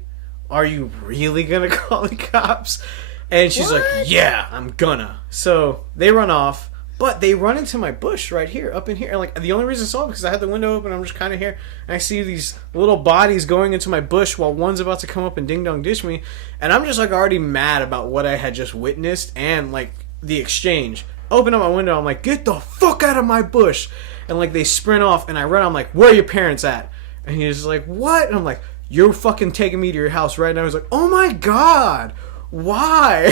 Are you really going to call the cops? And she's like, yeah, I'm gonna. So, they run off. But they run into my bush right here, up in here. And like, the only reason I saw it because I had the window open. I'm just kind of here, and I see these little bodies going into my bush while one's about to come up and ding dong dish me. And I'm just like already mad about what I had just witnessed and like the exchange. Open up my window. I'm like, get the fuck out of my bush! And like they sprint off, and I run. I'm like, where are your parents at? And he's like, what? And I'm like, you're fucking taking me to your house right now. He's like, oh my god, why?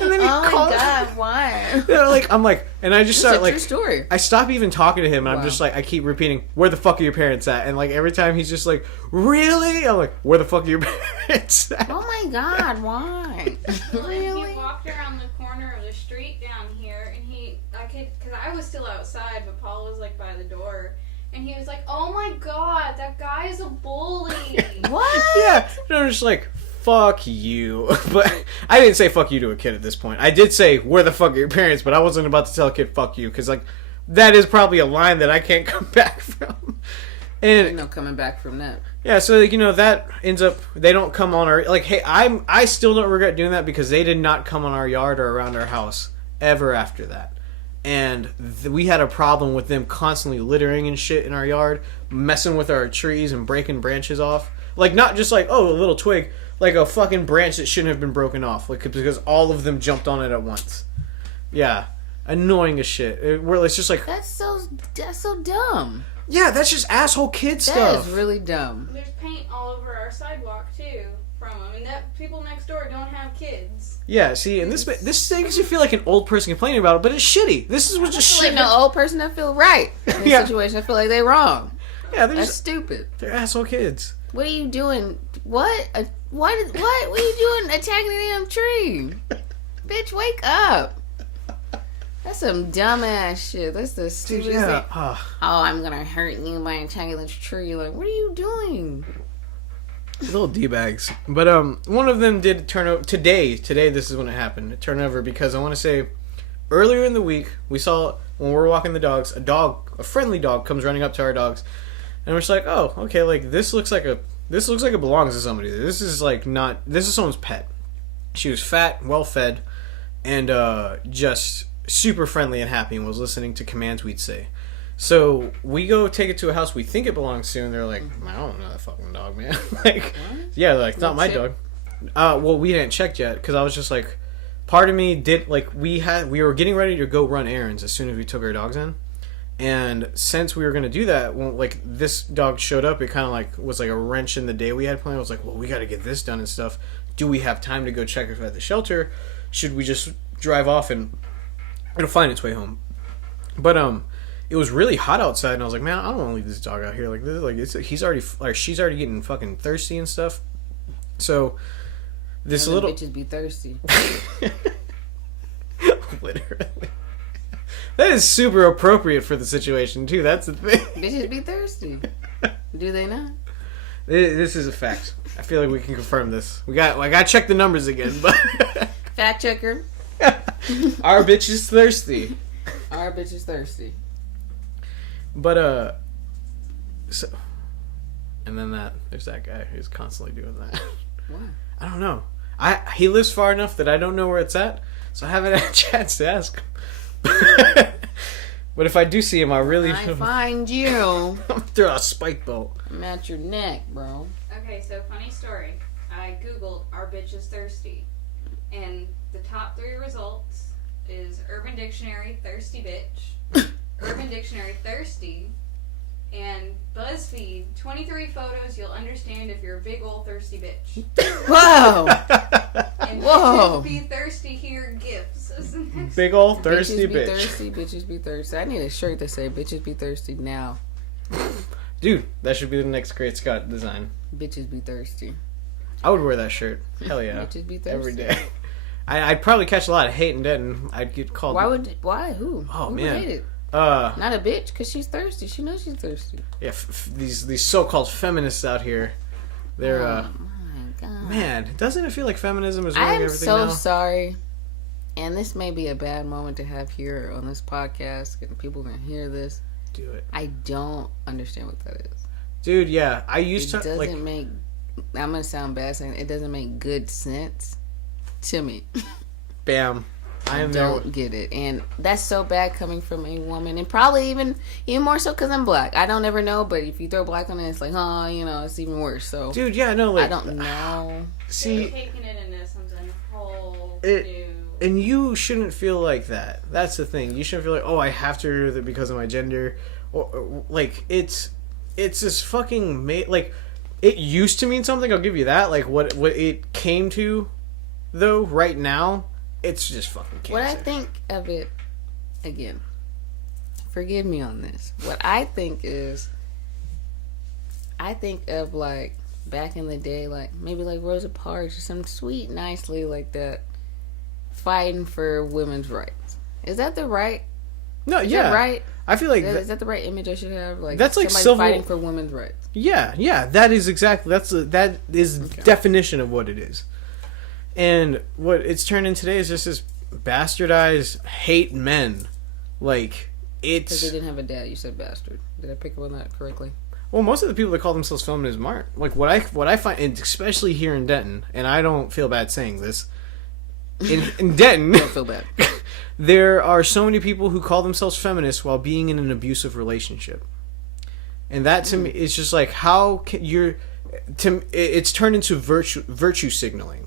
And then he oh called, my god, why? I'm like, and I just start like, true story. I stop even talking to him, and I'm just like, I keep repeating, where the fuck are your parents at? And like every time he's just like, really? I'm like, where the fuck are your parents at? Oh my god, why? Really? He walked around the corner of the street down here, and because I was still outside, but Paul was like by the door, and he was like, oh my god, that guy is a bully. What? Yeah, and I'm just like, fuck you. But I didn't say fuck you to a kid at this point. I did say, where the fuck are your parents? But I wasn't about to tell a kid fuck you, because like, that is probably a line that I can't come back from. And Ain't no coming back from that. yeah, so you know, that ends up, they don't come on our, like, hey, I still don't regret doing that, because they did not come on our yard or around our house ever after that. And we had a problem with them constantly littering and shit in our yard, messing with our trees and breaking branches off. Like, not just like, oh, a little twig, like a fucking branch that shouldn't have been broken off, like, because all of them jumped on it at once. Yeah, annoying as shit. It's just like, That's so dumb. yeah, that's just asshole kid That stuff. is really dumb. There's paint all over our sidewalk too from them, and that people next door don't have kids. Yeah, see, and this makes you feel like an old person complaining about it, but it's shitty. This is what's just Like shit. no old person that feel right in this Yeah. situation. I feel like they're wrong. Yeah, they're That's just, stupid. they're asshole kids. What are you doing? What? What are you doing attacking the damn tree? Bitch, wake up. That's some dumbass shit. That's the stupidest thing. Yeah. Oh, I'm gonna hurt you by attacking this tree. Like, what are you doing? Little d-bags. But one of them did turn over today. This is when it happened. It turned over because I want to say earlier in the week we saw when we were walking the dogs, a friendly dog comes running up to our dogs, and we're just like, oh, okay, like this looks like it belongs to somebody. This is someone's pet. She was fat, well fed, and just super friendly and happy, and was listening to commands we'd say. So we go take it to a house we think it belongs to, and they're like, I don't know that fucking dog, man. Like, yeah, they're like, it's not my dog. Well, we hadn't checked yet, because I was just like, part of me did, like, we were getting ready to go run errands as soon as we took our dogs in, and since we were going to do that, when, like, this dog showed up, it kind of, like, was like a wrench in the day we had planned. I was like, well, we got to get this done and stuff. Do we have time to go check it at the shelter? Should we just drive off and it'll find its way home? But, it was really hot outside, and I was like, man, I don't want to leave this dog out here like this. Like, she's already getting fucking thirsty and stuff. So, this little bitches be thirsty. literally, that is super appropriate for the situation too. That's the thing. Bitches be thirsty. Do they not? This is a fact. I feel like we can confirm this. I gotta check the numbers again, but Fact checker. our bitch is thirsty. Our bitch is thirsty. But so, and then there's that guy who's constantly doing that. Why? I don't know. He lives far enough that I don't know where it's at, so I haven't had a chance to ask him. But if I do see him, I find you. I'm through a spike belt. I'm at your neck, bro. Okay, so funny story. I googled "our bitch is thirsty," and the top 3 results is Urban Dictionary thirsty bitch, Urban Dictionary thirsty, and BuzzFeed 23 photos you'll understand if you're a big old thirsty bitch. Whoa. And Whoa. bitches be thirsty here gifts. Big old thirsty bitches be bitch. thirsty. Bitches be thirsty. I need a shirt that say "Bitches be thirsty" now. Dude, that should be the next Great Scott design. Bitches be thirsty. I would wear that shirt. Hell yeah. Bitches be thirsty. Every day. I'd probably catch a lot of hate in Denton. I'd get called. Why? Who? Oh, Who man. would hate it? Uh, Not a bitch, because she's thirsty. She knows she's thirsty. yeah, these so-called feminists out here. They're Oh my god. man, doesn't it feel like feminism is ruining I'm everything so now? sorry. And this may be a bad moment to have here on this podcast, and people are gonna hear this. Do it, I don't understand what that is. dude. Yeah, I used It to doesn't like. make. I'm gonna sound bad saying it doesn't make good sense to me. Bam, I am there. Don't get it, and that's so bad coming from a woman, and probably even more so because I'm black. I don't ever know, but if you throw black on it, it's like, oh, it's even worse. So, Dude, yeah, no, like I don't know. They're see, taking it into something whole It- new. and you shouldn't feel like that. That's the thing. You shouldn't feel like, oh, I have to do that because of my gender, or like it's this fucking like it used to mean something. I'll give you that. Like what it came to, though. Right now, it's just fucking cancer. What I think of it, again, forgive me on this. What I think is, I think of like back in the day, like maybe like Rosa Parks or some sweet, nice lady like that, fighting for women's rights. Is that the right? No, Is yeah, that right? I feel like Is that the right image I should have? Like That's like somebody civil- fighting for women's rights. yeah. That is exactly that is definition of what it is. And what it's turned in today is just this bastardized hate men. Like Because they it's didn't have a dad. You said bastard. Did I pick up on that correctly? well, most of the people that call themselves feminism aren't. Like what I find, and especially here in Denton, and I don't feel bad saying this. In Denton, Don't feel bad. there are so many people who call themselves feminists while being in an abusive relationship, and that to me is just like how can it's turned into virtue signaling,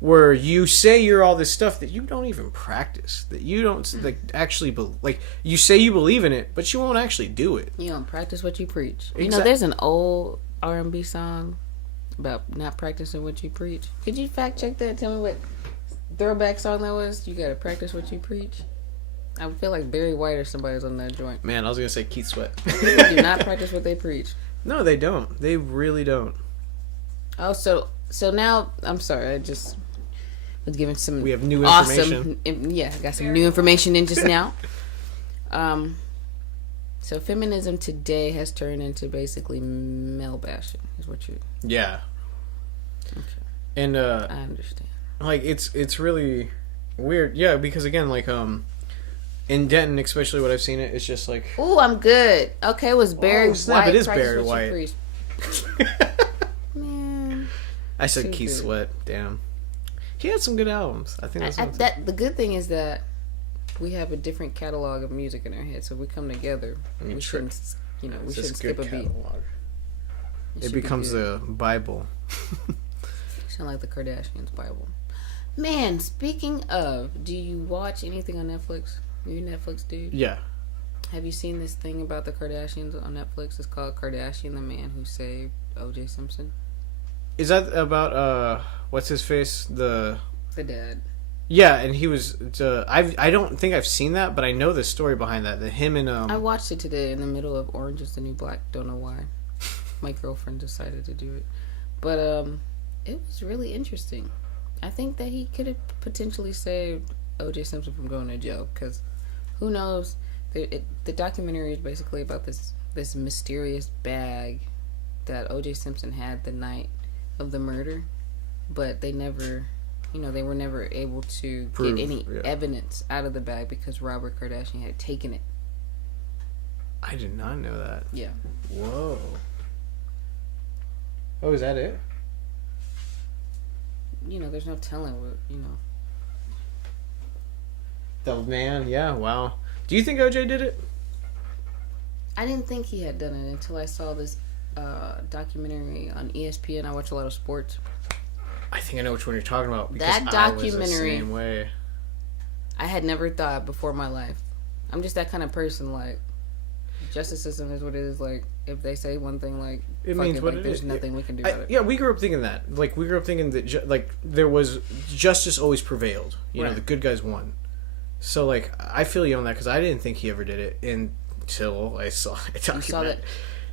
where you say you're all this stuff that you don't even practice, that you don't like actually like you say you believe in it, but you won't actually do it. You don't practice what you preach. You know, Exact- there's an old R&B song about not practicing what you preach. Could you fact check that? Tell me what throwback song that was. You gotta practice what you preach. I feel like Barry White or somebody's on that joint. Man, I was gonna say Keith Sweat. People do not practice what they preach. No, they don't. They really don't. Oh, so now I'm sorry. I just was given some. We have new awesome. Yeah, I got some new information in just now. So feminism today has turned into basically male bashing. Is what you? Yeah. Okay. And I understand. like it's really weird. Yeah, because again, like in Denton, especially what I've seen it's just like Ooh, I'm good. Okay, it was Barry Oh, snap, White. it is Practice Barry what you White. preach. Man, I said Too Keith good. Sweat. Damn, he had some good albums. I think that's the good thing is that we have a different catalog of music in our head, so we come together. mean, We sure. shouldn't, we it's shouldn't just skip a good beat. catalog. It It should be becomes good. the Bible. Sound like the Kardashians' Bible. Man, speaking of, do you watch anything on Netflix? You a Netflix dude? Yeah. Have you seen this thing about the Kardashians on Netflix? It's called Kardashian, the Man Who Saved O.J. Simpson. Is that about what's his face? The dad. Yeah, and he was. I don't think I've seen that, but I know the story behind that. That him and I watched it today in the middle of Orange is the New Black. Don't know why. My girlfriend decided to do it. But it was really interesting. I think that he could have potentially saved O.J. Simpson from going to jail, because who knows? The documentary is basically about this mysterious bag that O.J. Simpson had the night of the murder, but they never, they were never able to Prove, get any yeah. evidence out of the bag because Robert Kardashian had taken it. I did not know that. Yeah. Whoa. Oh, is that it? There's no telling what, The man, yeah, wow. Do you think OJ did it? I didn't think he had done it until I saw this documentary on ESPN. I watch a lot of sports. I think I know which one you're talking about. Because That I was the documentary- same way. I had never thought before in my life. I'm just that kind of person. Like, justice system is what it is. Like, if they say one thing, like, It fuck means it, what like, it there's is. nothing we can do about it. Yeah, we grew up thinking that. Like, we grew up thinking that, like, there was justice always prevailed. You know, Right. the good guys won. So, like, I feel you on that because I didn't think he ever did it until I saw a You saw documentary.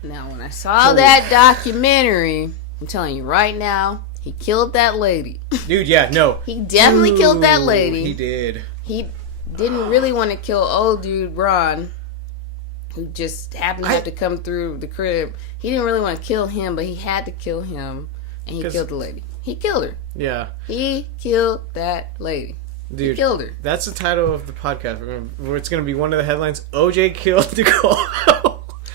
that. Now, when I saw that documentary, I'm telling you right now, He killed that lady. Dude, yeah, no. He definitely killed that lady. He did. He didn't really want to kill old dude Ron, who just happened to have to come through the crib. He didn't really want to kill him, but he had to kill him, and he killed the lady. He killed her. Yeah. He killed that lady. Dude, he killed her. That's the title of the podcast. It's gonna be one of the headlines. OJ killed Nicole.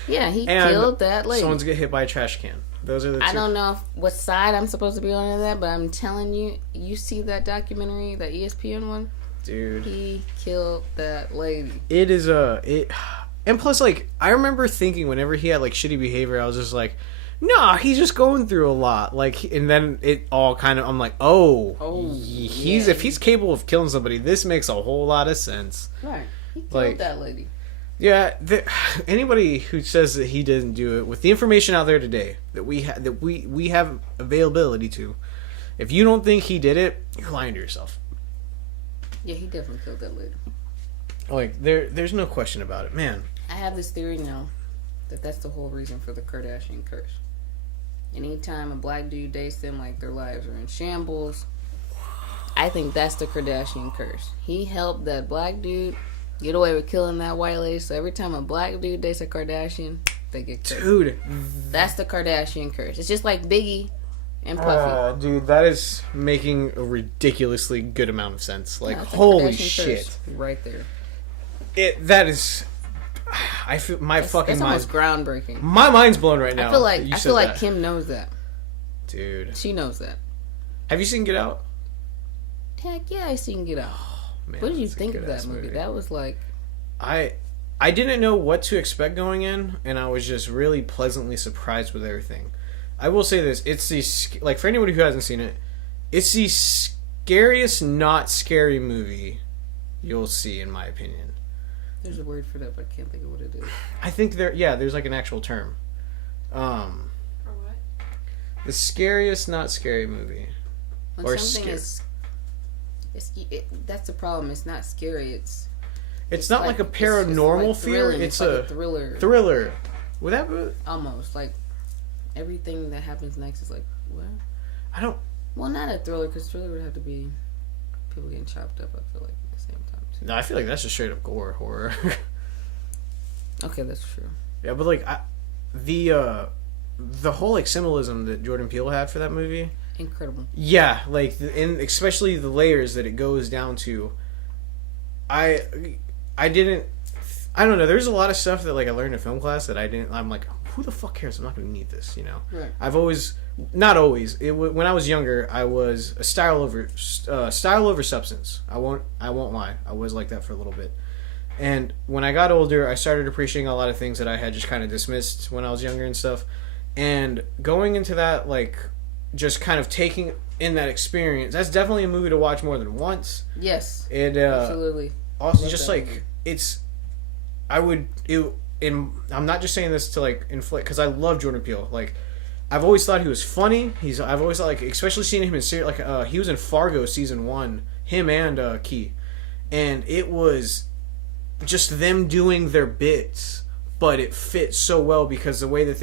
Yeah, he killed that lady. Someone's get hit by a trash can. Those are the two. I don't know what side I'm supposed to be on in that, but I'm telling you, you see that documentary, that ESPN one? Dude. He killed that lady. It is and plus, like, I remember thinking whenever he had, like, shitty behavior, I was just like, nah, he's just going through a lot. Like, and then it all kind of, I'm like, if he's capable of killing somebody, this makes a whole lot of sense. Right. He killed Like, that lady. Yeah, anybody who says that he didn't do it, with the information out there today that we have availability to, if you don't think he did it, you're lying to yourself. Yeah, he definitely killed that lady. Like, there's no question about it, man. I have this theory now that that's the whole reason for the Kardashian curse. And anytime a black dude dates them, like their lives are in shambles, I think that's the Kardashian curse. He helped that black dude get away with killing that white lady, so every time a black dude dates a Kardashian, they get cursed. Dude. That's the Kardashian curse. It's just like Biggie and Puffy. Dude, that is making a ridiculously good amount of sense. Like, Yeah, it's the holy Kardashian shit. curse right there. That is... I feel my That's fucking mind... almost groundbreaking. My mind's blown right now. I feel like that. Kim knows that. Dude. She knows that. Have you seen Get Out? Heck yeah, I seen Get Out. Man, What did you that's a think of good-ass that movie? That was like... I didn't know what to expect going in, and I was just really pleasantly surprised with everything. I will say this: it's the like, for anybody who hasn't seen it, it's the scariest not scary movie you'll see, in my opinion. There's a word for that, but I can't think of what it is. I think there's like an actual term. For what? The scariest not scary movie. When Or something scare- that's the problem. It's not scary. It's not like a it's paranormal like fear. thrilling. It's like a thriller. Thriller. Would that be? Almost like everything that happens next is like what? I don't. Well, not a thriller, because thriller would have to be people getting chopped up. I feel like at the same time too. No, I feel like that's just straight up gore horror. Okay, that's true. Yeah, but like the whole like symbolism that Jordan Peele had for that movie. Incredible. Yeah, like and especially the layers that it goes down to. I don't know. There's a lot of stuff that like I learned in film class that I didn't. I'm like, who the fuck cares? I'm not going to need this, you know. Right. I've always, not always. When I was younger, I was a style over substance. I won't lie. I was like that for a little bit. And when I got older, I started appreciating a lot of things that I had just kind of dismissed when I was younger and stuff. And going into that, like, just kind of taking in that experience, that's definitely a movie to watch more than once. Yes. And absolutely. also, Love just that like movie. I'm not just saying this to like inflate, because I love Jordan Peele. Like, I've always thought he was funny. I've always thought, like, especially seeing him in series, like he was in Fargo season 1, him and Key, and it was just them doing their bits, but it fit so well because the way that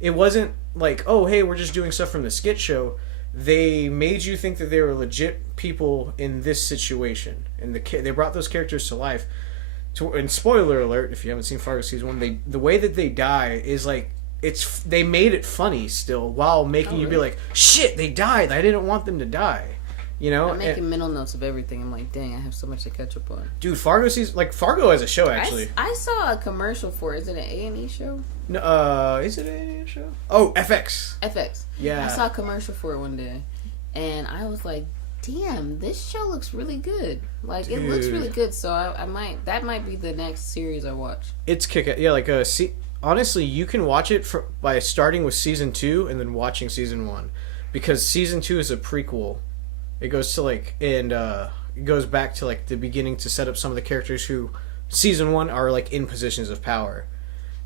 it wasn't like, oh hey, we're just doing stuff from the skit show. They made you think that they were legit people in this situation, and they brought those characters to life. And spoiler alert, if you haven't seen Fargo season 1, the way that they die is like, they made it funny still while making you be like, shit, they died. I didn't want them to die. You know, I'm making mental notes of everything. I'm like, dang, I have so much to catch up on. Dude, Fargo as a show, actually. I saw a commercial for it. Is it an A&E show? No, is it a show? Oh, FX. FX. Yeah. I saw a commercial for it one day, and I was like, damn, this show looks really good. Like, Dude. it looks really good, so that might be the next series I watch. It's kick-ass. Yeah, like, honestly, you can watch it by starting with season 2 and then watching season 1, because season 2 is a prequel. It goes to like, and it goes back to like the beginning to set up some of the characters who season 1 are like in positions of power,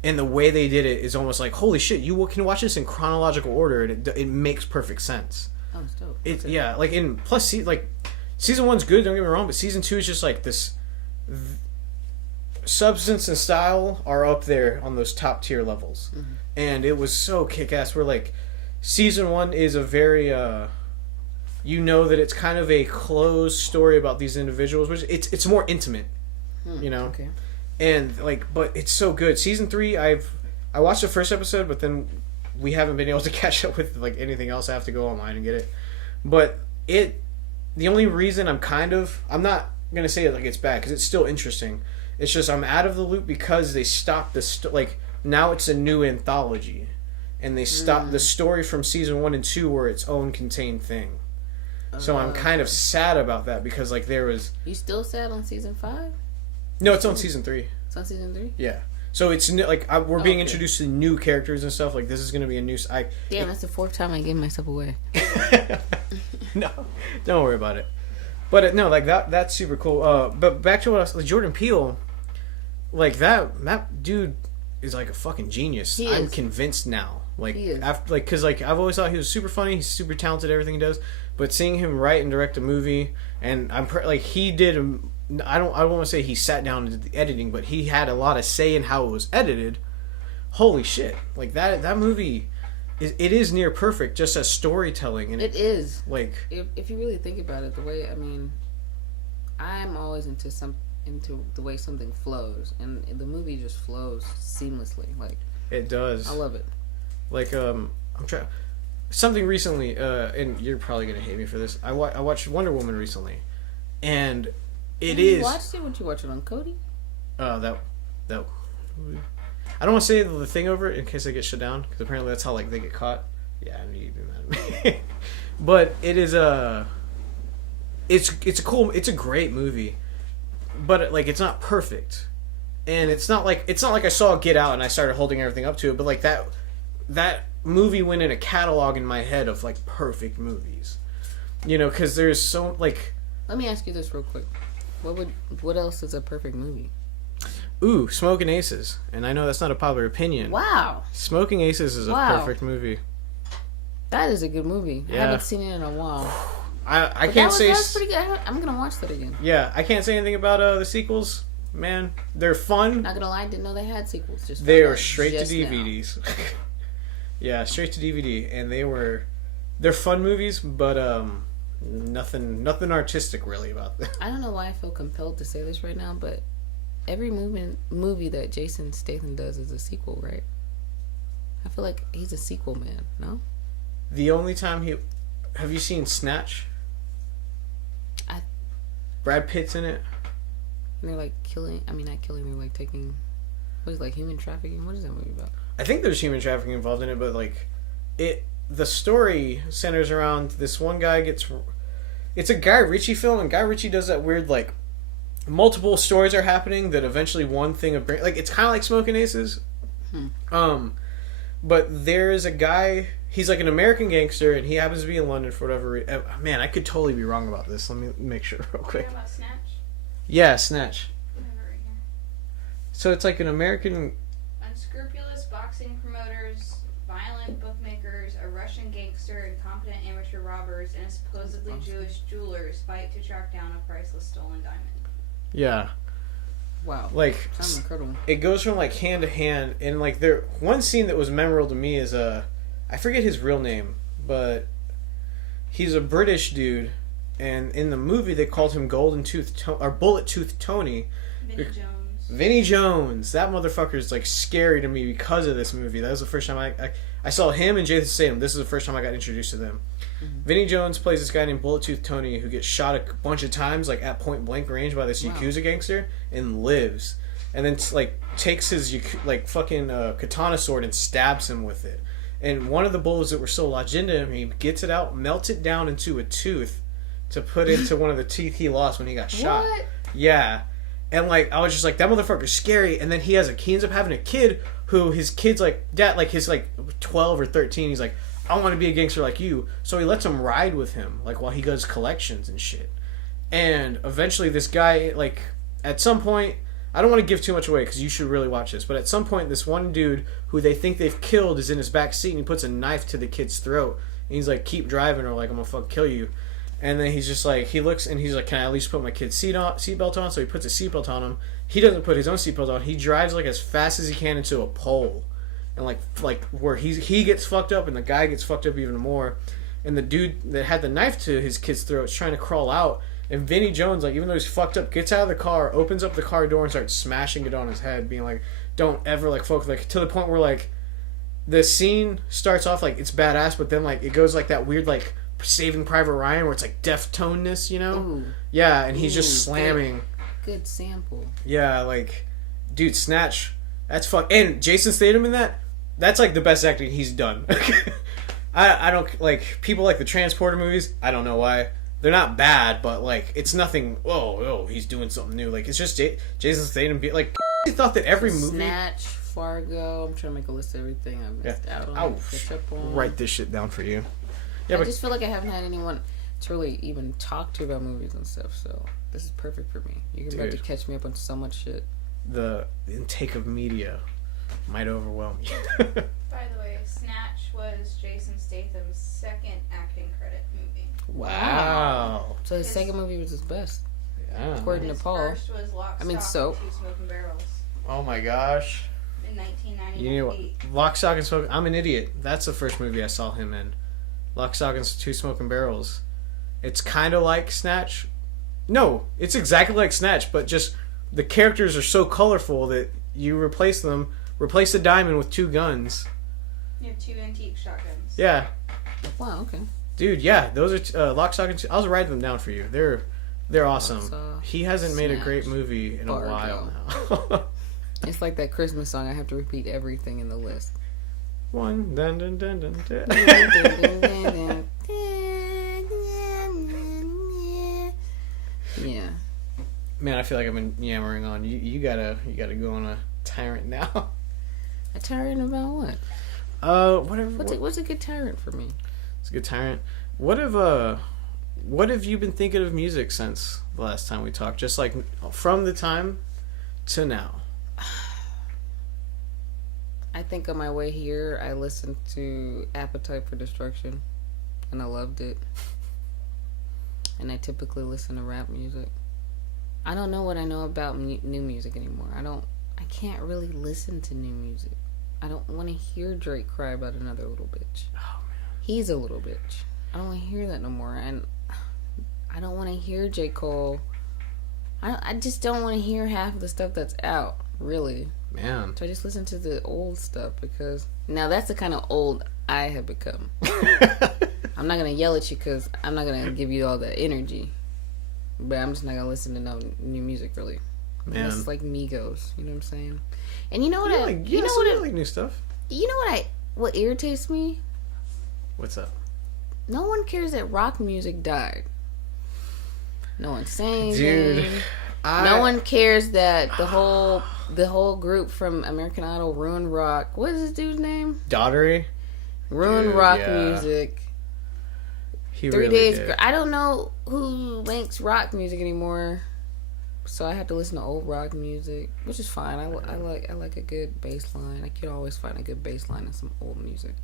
and the way they did it is almost like, holy shit, you can watch this in chronological order, and it makes perfect sense. Oh, it's dope. Yeah, like, in plus like season 1's good, don't get me wrong, but season 2 is just like this. Substance and style are up there on those top tier levels, and it was so kick ass. Where like season 1 is a very you know that it's kind of a closed story about these individuals, which it's more intimate, you know. Okay. And like, but it's so good. Season 3, I watched the first episode, but then we haven't been able to catch up with like anything else. I have to go online and get it. But the only reason I'm not gonna say it like it's bad because it's still interesting. It's just I'm out of the loop because they stopped like now it's a new anthology, and they stopped the story from season 1 and 2 were its own contained thing. So I'm kind of sad about that because like there was. You still sad on season 5? No, it's on season 3. It's on season 3. Yeah. So it's like we're being introduced to new characters and stuff. Like this is going to be a new. Damn, that's the 4th time I gave myself away. No, don't worry about it. But no, like that's super cool. But back to what I was, like, Jordan Peele, like that dude is like a fucking genius. I'm convinced now. Like after because like I've always thought he was super funny. He's super talented at everything he does. But seeing him write and direct a movie, and like he did. I don't want to say he sat down and did the editing, but he had a lot of say in how it was edited. Holy shit! Like that movie, it is near perfect just as storytelling. And it is like if you really think about it, the way I'm always into the way something flows, and the movie just flows seamlessly. Like it does. I love it. Like I'm trying something recently, and you're probably gonna hate me for this. I watched Wonder Woman recently, and You watched it? Would you watch it on Cody? That I don't want to say the thing over it in case I get shut down because apparently that's how like they get caught. Yeah, I knew you'd be mad at me. But it is it's a great movie, but like it's not perfect, and it's not like I saw Get Out and I started holding everything up to it. But like that movie went in a catalog in my head of like perfect movies, you know, because there's so like. Let me ask you this real quick. What else is a perfect movie? Ooh, Smoking Aces. And I know that's not a popular opinion. Wow. Smoking Aces is a perfect movie. That is a good movie. Yeah. I haven't seen it in a while. I can't say... That was pretty good. I'm going to watch that again. Yeah, I can't say anything about the sequels. Man, they're fun. Not going to lie, I didn't know they had sequels. They are straight to DVDs. Yeah, straight to DVD. And they're fun movies, but... Nothing artistic really about them. I don't know why I feel compelled to say this right now, but every movie that Jason Statham does is a sequel, right? I feel like he's a sequel man, no? The only time have you seen Snatch? Brad Pitt's in it. And they're like not killing, they're like taking, what is it, like human trafficking? What is that movie about? I think there's human trafficking involved in it, but like the story centers around this one guy it's a Guy Ritchie film, and Guy Ritchie does that weird like multiple stories are happening that eventually one thing like it's kind of like Smoking Aces. But there is a guy, he's like an American gangster, and he happens to be in London for whatever reason. Man, I could totally be wrong about this. Let me make sure real quick. About Snatch? Yeah, Snatch. I have it right here. So it's like an American... Unscrupulous boxing promoters, violent bookmakers, a Russian gangster, incompetent amateur robbers, and a supposedly Jewish jewelers fight to track down a priceless stolen diamond. Yeah. Wow. Like, sounds incredible. It goes from like hand to hand, and like one scene that was memorable to me is I forget his real name, but he's a British dude, and in the movie they called him Bullet Tooth Tony. Vinnie Jones. That motherfucker is like scary to me because of this movie. That was the first time I saw him and Jason Statham. This is the first time I got introduced to them. Mm-hmm. Vinnie Jones plays this guy named Bullet Tooth Tony who gets shot a bunch of times, like at point blank range by this Yakuza gangster, and lives. And then like takes his like fucking katana sword and stabs him with it. And one of the bullets that were still lodged into him, he gets it out, melts it down into a tooth to put into one of the teeth he lost when he got shot. What? Yeah. And like I was just like, that motherfucker's scary. And then he ends up having a kid who his kid's like dad, like his like 12 or 13. He's like, I want to be a gangster like you. So he lets him ride with him, like while he does collections and shit. And eventually this guy, like at some point, I don't want to give too much away because you should really watch this. But at some point, this one dude who they think they've killed is in his back seat, and he puts a knife to the kid's throat. And he's like, keep driving or like I'm gonna fucking kill you. And then he's just like, he looks and he's like, can I at least put my kid's seatbelt on? So he puts a seatbelt on him. He doesn't put his own seatbelt on. He drives like as fast as he can into a pole. And like where he gets fucked up and the guy gets fucked up even more. and the dude that had the knife to his kid's throat is trying to crawl out, and Vinny Jones, like, even though he's fucked up, gets out of the car, opens up the car door, and starts smashing it on his head, being like, don't ever, like, focus, like, to the point where, like, the scene starts off, like, it's badass, but then, like, it goes, like, that weird, like, Saving Private Ryan, where it's, like, deftoneness, you know? Ooh. Yeah, and he's Ooh, just slamming. Good sample. Yeah, like, dude, Snatch, that's fuck. And Jason Statham in that, that's, like, the best acting he's done. I don't, like, people like the Transporter movies, I don't know why. They're not bad, but, like, it's nothing, oh, he's doing something new. Like, it's just Jason Statham, like, I thought that every movie... Snatch, Fargo, I'm trying to make a list of everything I've missed out on. I'll catch up on. write this shit down for you. Yeah, I just feel like I haven't had anyone to really even talk to about movies and stuff, so this is perfect for me. You're about to catch me up on so much shit. The intake of media might overwhelm you. By the way, Snatch was Jason Statham's second acting credit movie. Wow. So his second movie was his best, Yeah. according to His Paul. first was Lock, I mean, Stock, Soap. and Two Smoking Barrels Oh my gosh. in 1998. You know what? Lock, Stock, and Smoke. I'm an idiot. That's the first movie I saw him in. Lock, Stock, and Two Smoking Barrels. It's kind of like Snatch. No, it's exactly like Snatch, but just the characters are so colorful that you replace the diamond with two guns. You have two antique shotguns. Yeah. Wow, okay. Dude, yeah, those are Lock, Stock, and Two. I'll write them down for you. They're awesome. Stock, He hasn't made a Snatch, great movie in a Fargo. while now. It's like that Christmas song. I have to repeat everything in the list. One, dun dun dun dun dun. Yeah. Man, I feel like I've been yammering on. You gotta go on a tyrant now. A tyrant about what? Whatever. What's a good tyrant for me? It's a good tyrant. What have you been thinking of music since the last time we talked? Just like from the time to now. I think on my way here, I listened to Appetite for Destruction, and I loved it. And I typically listen to rap music. I don't know what I know about new music anymore. I can't really listen to new music. I don't want to hear Drake cry about another little bitch. Oh man, He's a little bitch. I don't want to hear that no more. And I don't want to hear J. Cole. I just don't want to hear half of the stuff that's out, really. man. So I just listen to the old stuff because now that's the kind of old I have become. I'm not going to yell at you because I'm not going to give you all the energy. But I'm just not going to listen to no new music, really. Man. It's like Migos, you know what I'm saying? And you know what You I... like, you know what I like new stuff. You know what irritates me? What's up? No one cares that rock music died. No one's saying Dude, anything. No one cares that the whole group from American Idol ruined rock. What is this dude's name? Daughtery. Ruined Dude, rock yeah. music. He 3 really days. did. I don't know who makes rock music anymore, so I have to listen to old rock music, which is fine. I like a good bass line. I can always find a good bass line in some old music.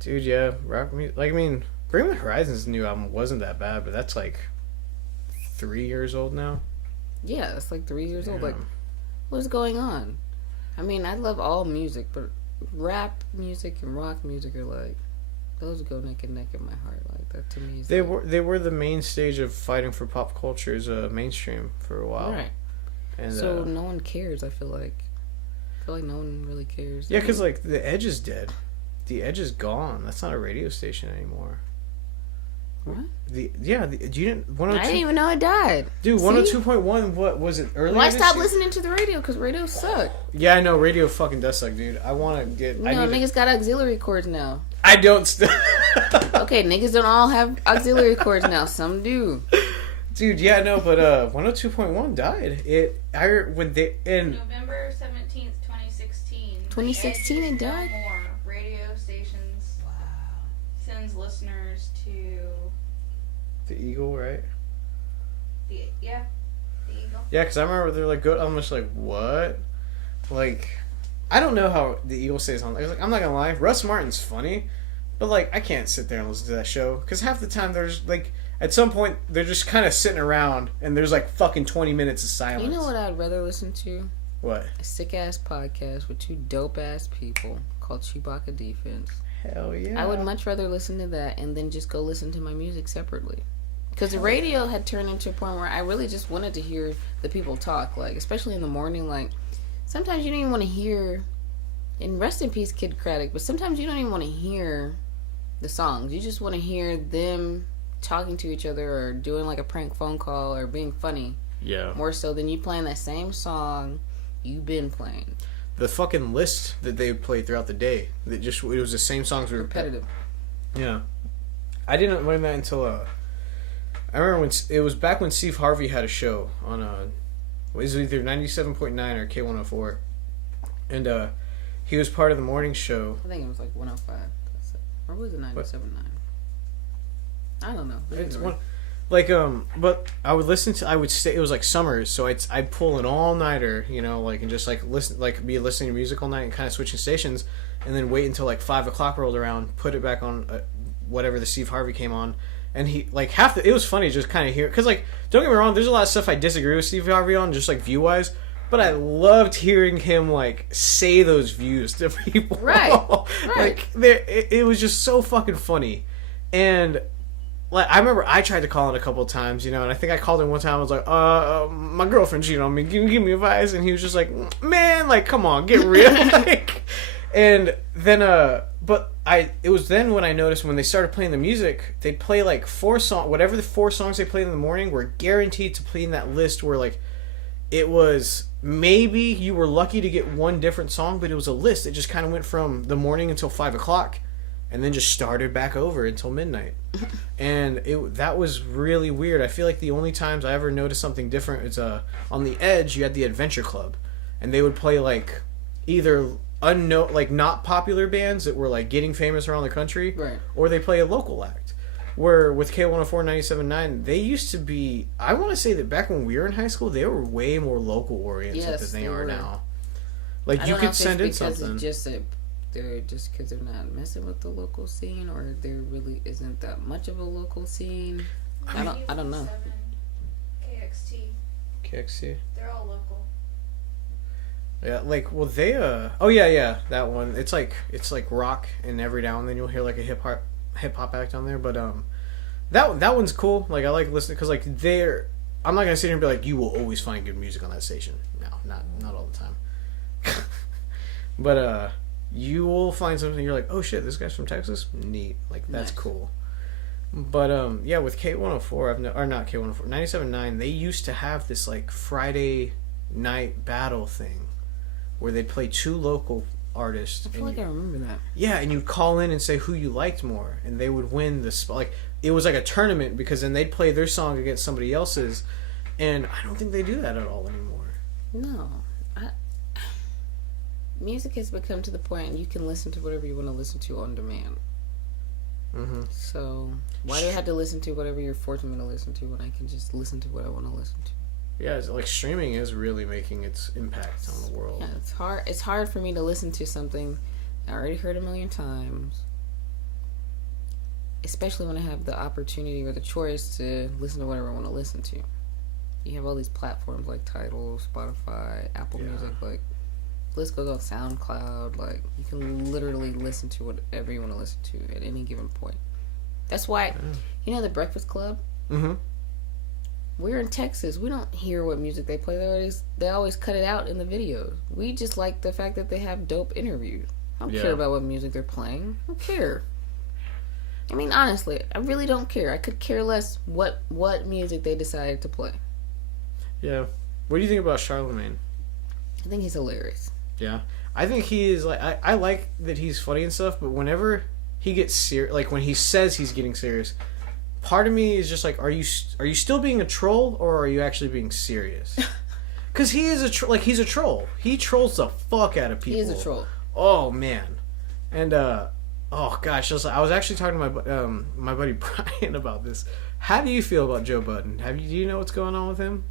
Dude, yeah, rock music. Like, I mean, Bring Me the Horizon's new album wasn't that bad, but that's like 3 years old now. Yeah, it's like 3 years old. Like, Damn. what's going on? I mean, I love all music, but rap music and rock music are like, those go neck and neck in my heart. Like, that to me is They like, were the main stage of fighting for pop culture's mainstream for a while. right. And So no one cares. I feel like no one really cares. yeah, because like the Edge is dead. The Edge is gone. That's not a radio station anymore. What? You didn't 102. I didn't even know it died. Dude, See? 102.1. What was it earlier? Why this stop year? listening to the radio? Because radio suck. Yeah, I know radio fucking does suck, dude. I want to get. No, niggas got auxiliary cords now. I don't. Okay, niggas don't all have auxiliary cords now. Some do. Dude, yeah, no, but 102.1 died. When they in November 17th, 2016. 2016 it died? No more. Radio stations sends listeners to the Eagle, right? the Eagle. Yeah, because I remember they're like, good. I'm just like, what? Like, I don't know how the Eagle stays on. Like, I'm not gonna lie, Russ Martin's funny, but like, I can't sit there and listen to that show because half the time there's like, at some point they're just kind of sitting around and there's like fucking 20 minutes of silence. You know what I'd rather listen to? What? A sick ass podcast with two dope ass people called Chewbacca Defense. Hell yeah. I would much rather listen to that and then just go listen to my music separately. Because the radio had turned into a point where I really just wanted to hear the people talk, like, especially in the morning. Like, sometimes you don't even want to hear, and rest in peace, Kid Craddock, but sometimes you don't even want to hear the songs. You just want to hear them talking to each other or doing like a prank phone call or being funny. Yeah. More so than you playing that same song you've been playing. The fucking list that they would play throughout the day, it was the same songs we were Repetitive. Yeah. I didn't learn that until I remember when it was back when Steve Harvey had a show on it was either 97.9 or K104, and he was part of the morning show. I think it was like 105. Or was it 97.9? I don't know. It's one, like but I would listen to. I would stay. It was like summers, so I'd pull an all nighter, like and just like listen, like be listening to music all night and kind of switching stations, and then wait until like 5 o'clock rolled around, put it back on whatever the Steve Harvey came on, and he like it was funny just kind of hear because like don't get me wrong, there's a lot of stuff I disagree with Steve Harvey on, just like view wise. But I loved hearing him like say those views to people. Right. Like it was just so fucking funny. And like I remember I tried to call in a couple of times, and I think I called in one time. I was like, my girlfriend cheated on me. Give me advice. And he was just like, man, like come on, get real. Like, and then it was then when I noticed when they started playing the music, they'd play like 4 songs, whatever the 4 songs they played in the morning were guaranteed to play in that list where like it was maybe you were lucky to get one different song, but it was a list that just kind of went from the morning until 5 o'clock and then just started back over until midnight. And that was really weird. I feel like the only times I ever noticed something different is on the Edge you had the Adventure Club, and they would play like either unknown, like not popular bands that were like getting famous around the country, right, or they play a local act. Where with K104 97.9, they used to be, I want to say that back when we were in high school, they were way more local oriented than they are now. Like you could send in something. It's just that they're just because they're not messing with the local scene, or there really isn't that much of a local scene. I don't know. KXT. They're all local. Yeah, like well they oh yeah that one. It's like rock, and every now and then you'll hear like a hip hop act on there, but that one's cool. Like I like listening because like I'm not gonna sit here and be like you will always find good music on that station. No, not all the time. But you will find something you're like, oh shit, this guy's from Texas, neat. Like that's nice. Cool. But yeah, with K104 or not K104 97.9, they used to have this like Friday night battle thing where they'd play 2 local artists. I feel like I remember that. Yeah, and you'd call in and say who you liked more, and they would win the spot. Like it was like a tournament because then they'd play their song against somebody else's, and I don't think they do that at all anymore. No, music has become to the point you can listen to whatever you want to listen to on demand. Mm-hmm. So why do I have to listen to whatever you're forcing me to listen to when I can just listen to what I want to listen to? Yeah, it's like streaming is really making its impact on the world. Yeah, it's hard for me to listen to something I already heard a million times, especially when I have the opportunity or the choice to listen to whatever I want to listen to. You have all these platforms like Tidal, Spotify, Apple Music, like the list goes on, SoundCloud. Like you can literally listen to whatever you want to listen to at any given point. That's why, the Breakfast Club. Mm-hmm. We're in Texas. We don't hear what music they play. They always cut it out in the videos. We just like the fact that they have dope interviews. I don't care about what music they're playing. I don't care. I mean, honestly, I really don't care. I could care less what music they decided to play. Yeah. What do you think about Charlemagne? I think he's hilarious. Yeah. I think he is like I like that he's funny and stuff, but whenever he gets serious, like when he says he's getting serious, part of me is just like, are you still being a troll or are you actually being serious? Because he is he's a troll. He trolls the fuck out of people. He is a troll. Oh man, and oh gosh, I was actually talking to my buddy Brian about this. How do you feel about Joe Budden? Do you know what's going on with him?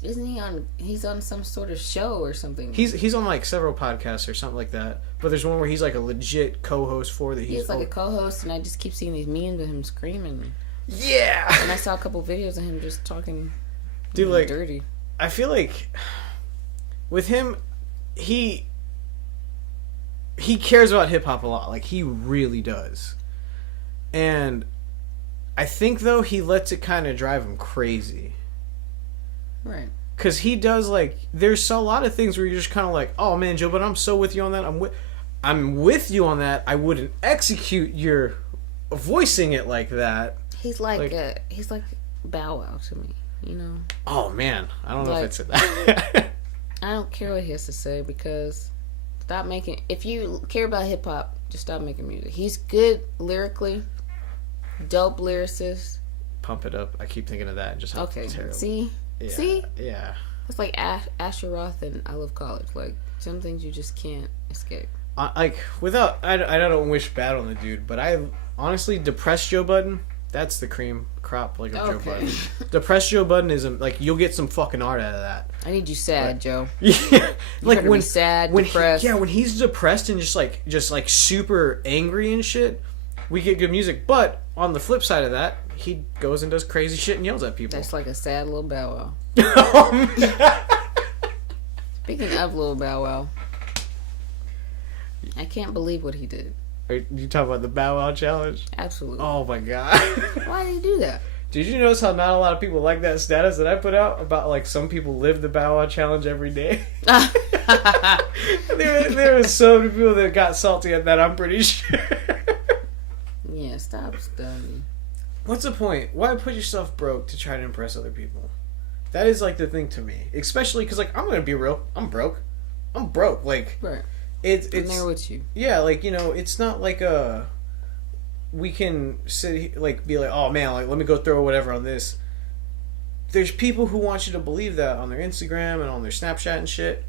Isn't he on? He's on some sort of show or something. He's on like several podcasts or something like that. But there's one where he's like a legit co-host for that. He's like a co-host, and I just keep seeing these memes of him screaming. Yeah. And I saw a couple videos of him just talking, dude, like dirty. I feel like with him, he cares about hip hop a lot. Like, he really does. And I think, though, he lets it kind of drive him crazy. Right. Because he does, like, there's a lot of things where you're just kind of like, oh, man, Joe, but I'm so with you on that. I'm with you on that. I wouldn't execute your voicing it like that. He's like Bow Wow to me, you know? Oh, man. I don't know Like, if it's that. I don't care what he has to say because stop making... If you care about hip-hop, just stop making music. He's good lyrically, dope lyricist. Pump It Up. I keep thinking of that. And just how Okay, terrible. see? Yeah, See? Yeah. It's like Asher Roth and I Love College. Like, some things you just can't escape. I don't wish bad on the dude, but I honestly, Depressed Joe Budden, that's the cream crop, like, of Joe Okay. Budden. Depressed Joe Budden is, like, you'll get some fucking art out of that. I need you sad, Joe. Yeah. Like, better be sad, depressed. When he's depressed and just like super angry and shit, we get good music. But on the flip side of that, he goes and does crazy shit and yells at people. That's like a sad little Bow Wow. Oh, man. Speaking of little Bow Wow, I can't believe what he did. Are you talking about the Bow Wow challenge? Absolutely. Oh my god. Why did he do that? Did you notice how not a lot of people like that status that I put out about, like, some people live the Bow Wow challenge every day? there was so many people that got salty at that, I'm pretty sure. Yeah, stop studying. What's the point? Why put yourself broke to try to impress other people? That is, like, the thing to me. Especially because, like, I'm going to be real. I'm broke. Like, Right. it's I'm there with you. yeah, like, you know, it's not like we can sit, like, be like, oh, man, like, let me go throw whatever on this. There's people who want you to believe that on their Instagram and on their Snapchat and shit.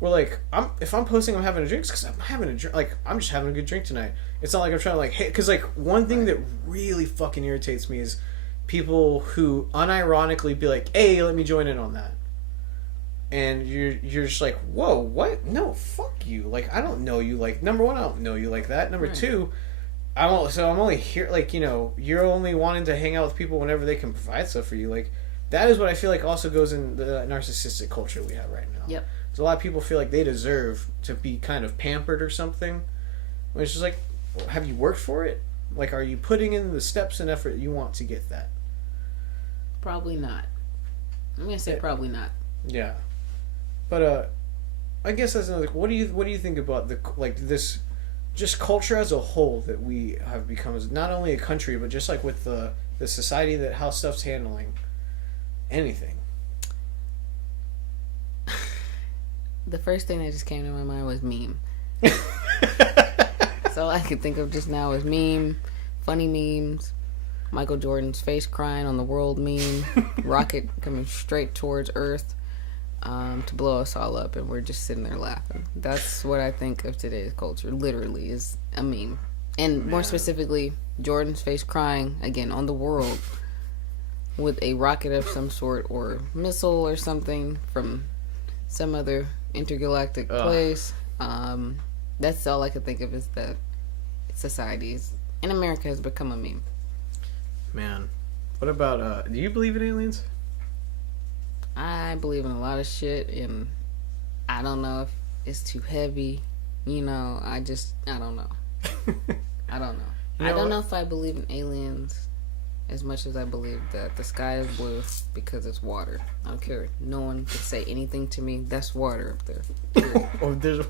We're like, if I'm posting I'm having a drink, it's because I'm having a drink. Like, I'm just having a good drink tonight. It's not like I'm trying to, like, hey, because, like, one thing that really fucking irritates me is people who unironically be like, hey, let me join in on that. And you're just like, whoa, what? No, fuck you. Like, I don't know you. Like, number one, I don't know you like that. Number two, I'm only here, like, you know, you're only wanting to hang out with people whenever they can provide stuff for you. Like, that is what I feel like also goes in the narcissistic culture we have right now. Yep. Because a lot of people feel like they deserve to be kind of pampered or something. When it's just like, well, have you worked for it? Like, are you putting in the steps and effort you want to get that? Probably not. I'm gonna say probably not. Yeah. But I guess that's another. What do you think about this, just culture as a whole that we have become as not only a country but just like with the society that how stuff's handling anything. The first thing that just came to my mind was meme. So all I could think of just now is meme, funny memes, Michael Jordan's face crying on the world meme, rocket coming straight towards Earth to blow us all up, and we're just sitting there laughing. That's what I think of today's culture, literally, is a meme. And more specifically, Jordan's face crying, again, on the world with a rocket of some sort or missile or something from some other intergalactic place. That's all I can think of is that societies in America has become a meme. Man, what about do you believe in aliens? I believe in a lot of shit, and I don't know if it's too heavy. You know, I don't know. I don't know. You know I don't what? know if I believe in aliens as much as I believe that the sky is blue because it's water. I don't care. No one can say anything to me. That's water up there. Oh, there's.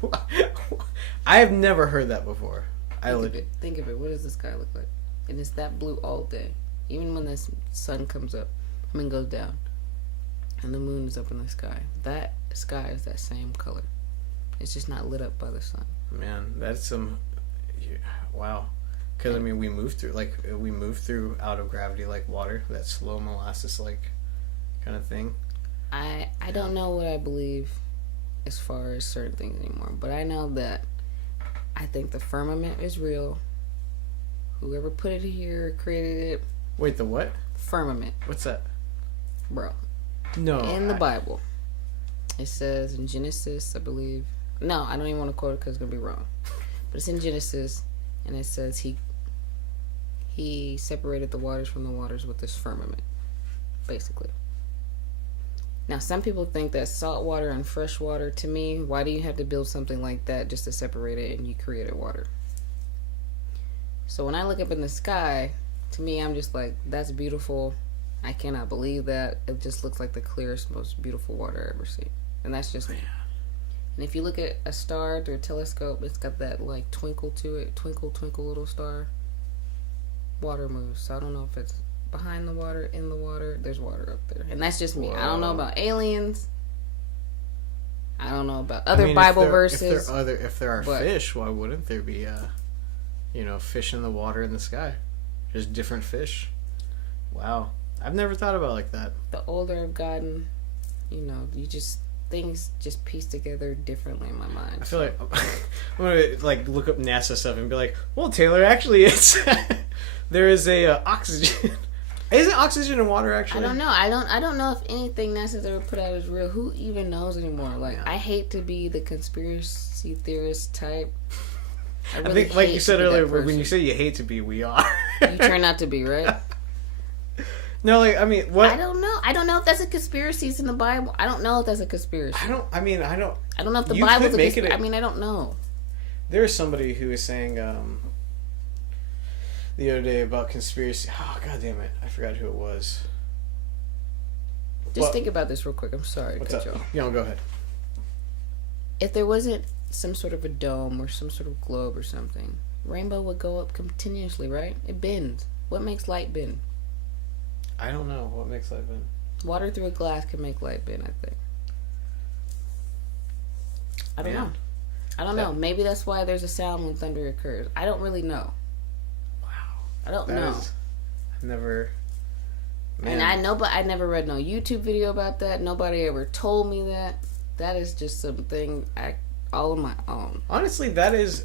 I have never heard that before. Think of it. What does the sky look like? And it's that blue all day. Even when the sun comes up, goes down, and the moon is up in the sky. That sky is that same color. It's just not lit up by the sun. Man, that's some. Wow. Because I mean, we move through out of gravity like water. That slow molasses like kind of thing. I don't know what I believe as far as certain things anymore, but I know that I think the firmament is real. Whoever put it here, created it. Wait, the what? Firmament, What's that? bro. No. In the Bible, it says in Genesis, I believe. No, I don't even want to quote it because it's gonna be wrong. But it's in Genesis, and it says he separated the waters from the waters with this firmament, basically. Now, some people think that salt water and fresh water, to me, why do you have to build something like that just to separate it and you created water? So when I look up in the sky, to me, I'm just like, that's beautiful. I cannot believe that. It just looks like the clearest, most beautiful water I've ever seen. And that's just me. And if you look at a star through a telescope, it's got that like twinkle to it. Twinkle, twinkle, little star. Water moves. So I don't know if it's behind the water, in the water. There's water up there. And that's just me. Whoa. I don't know about aliens. I don't know about other Bible verses. If there are fish, why wouldn't there be, fish in the water in the sky? Just different fish. Wow. I've never thought about it like that. The older I've gotten, things just piece together differently in my mind. I feel like I'm gonna look up NASA stuff and be like, well, Taylor, actually, it's there is a oxygen. Isn't oxygen in water actually? I don't know. I don't know if anything NASA's ever put out is real. Who even knows anymore? I hate to be the conspiracy theorist type. I think, like you said earlier, when you say you hate to be, we are. You turn out to be, right? No, what? I don't know. I don't know if that's a conspiracy. It's in the Bible. I don't know if that's a conspiracy. I don't know if the Bible's a conspiracy. I don't know. There was somebody who was saying the other day about conspiracy. Oh, God damn it. I forgot who it was. Just think about this real quick. I'm sorry to cut you off. Go ahead. If there wasn't some sort of a dome or some sort of globe or something, rainbow would go up continuously, right? It bends. What makes light bend? I don't know what makes light bend. Water through a glass can make light bend, I think. I don't know. I don't know. Maybe that's why there's a sound when thunder occurs. I don't really know. Wow. I don't know. I've never... Man. And I know, but I never read no YouTube video about that. Nobody ever told me that. That is just something all on my own. Honestly, that is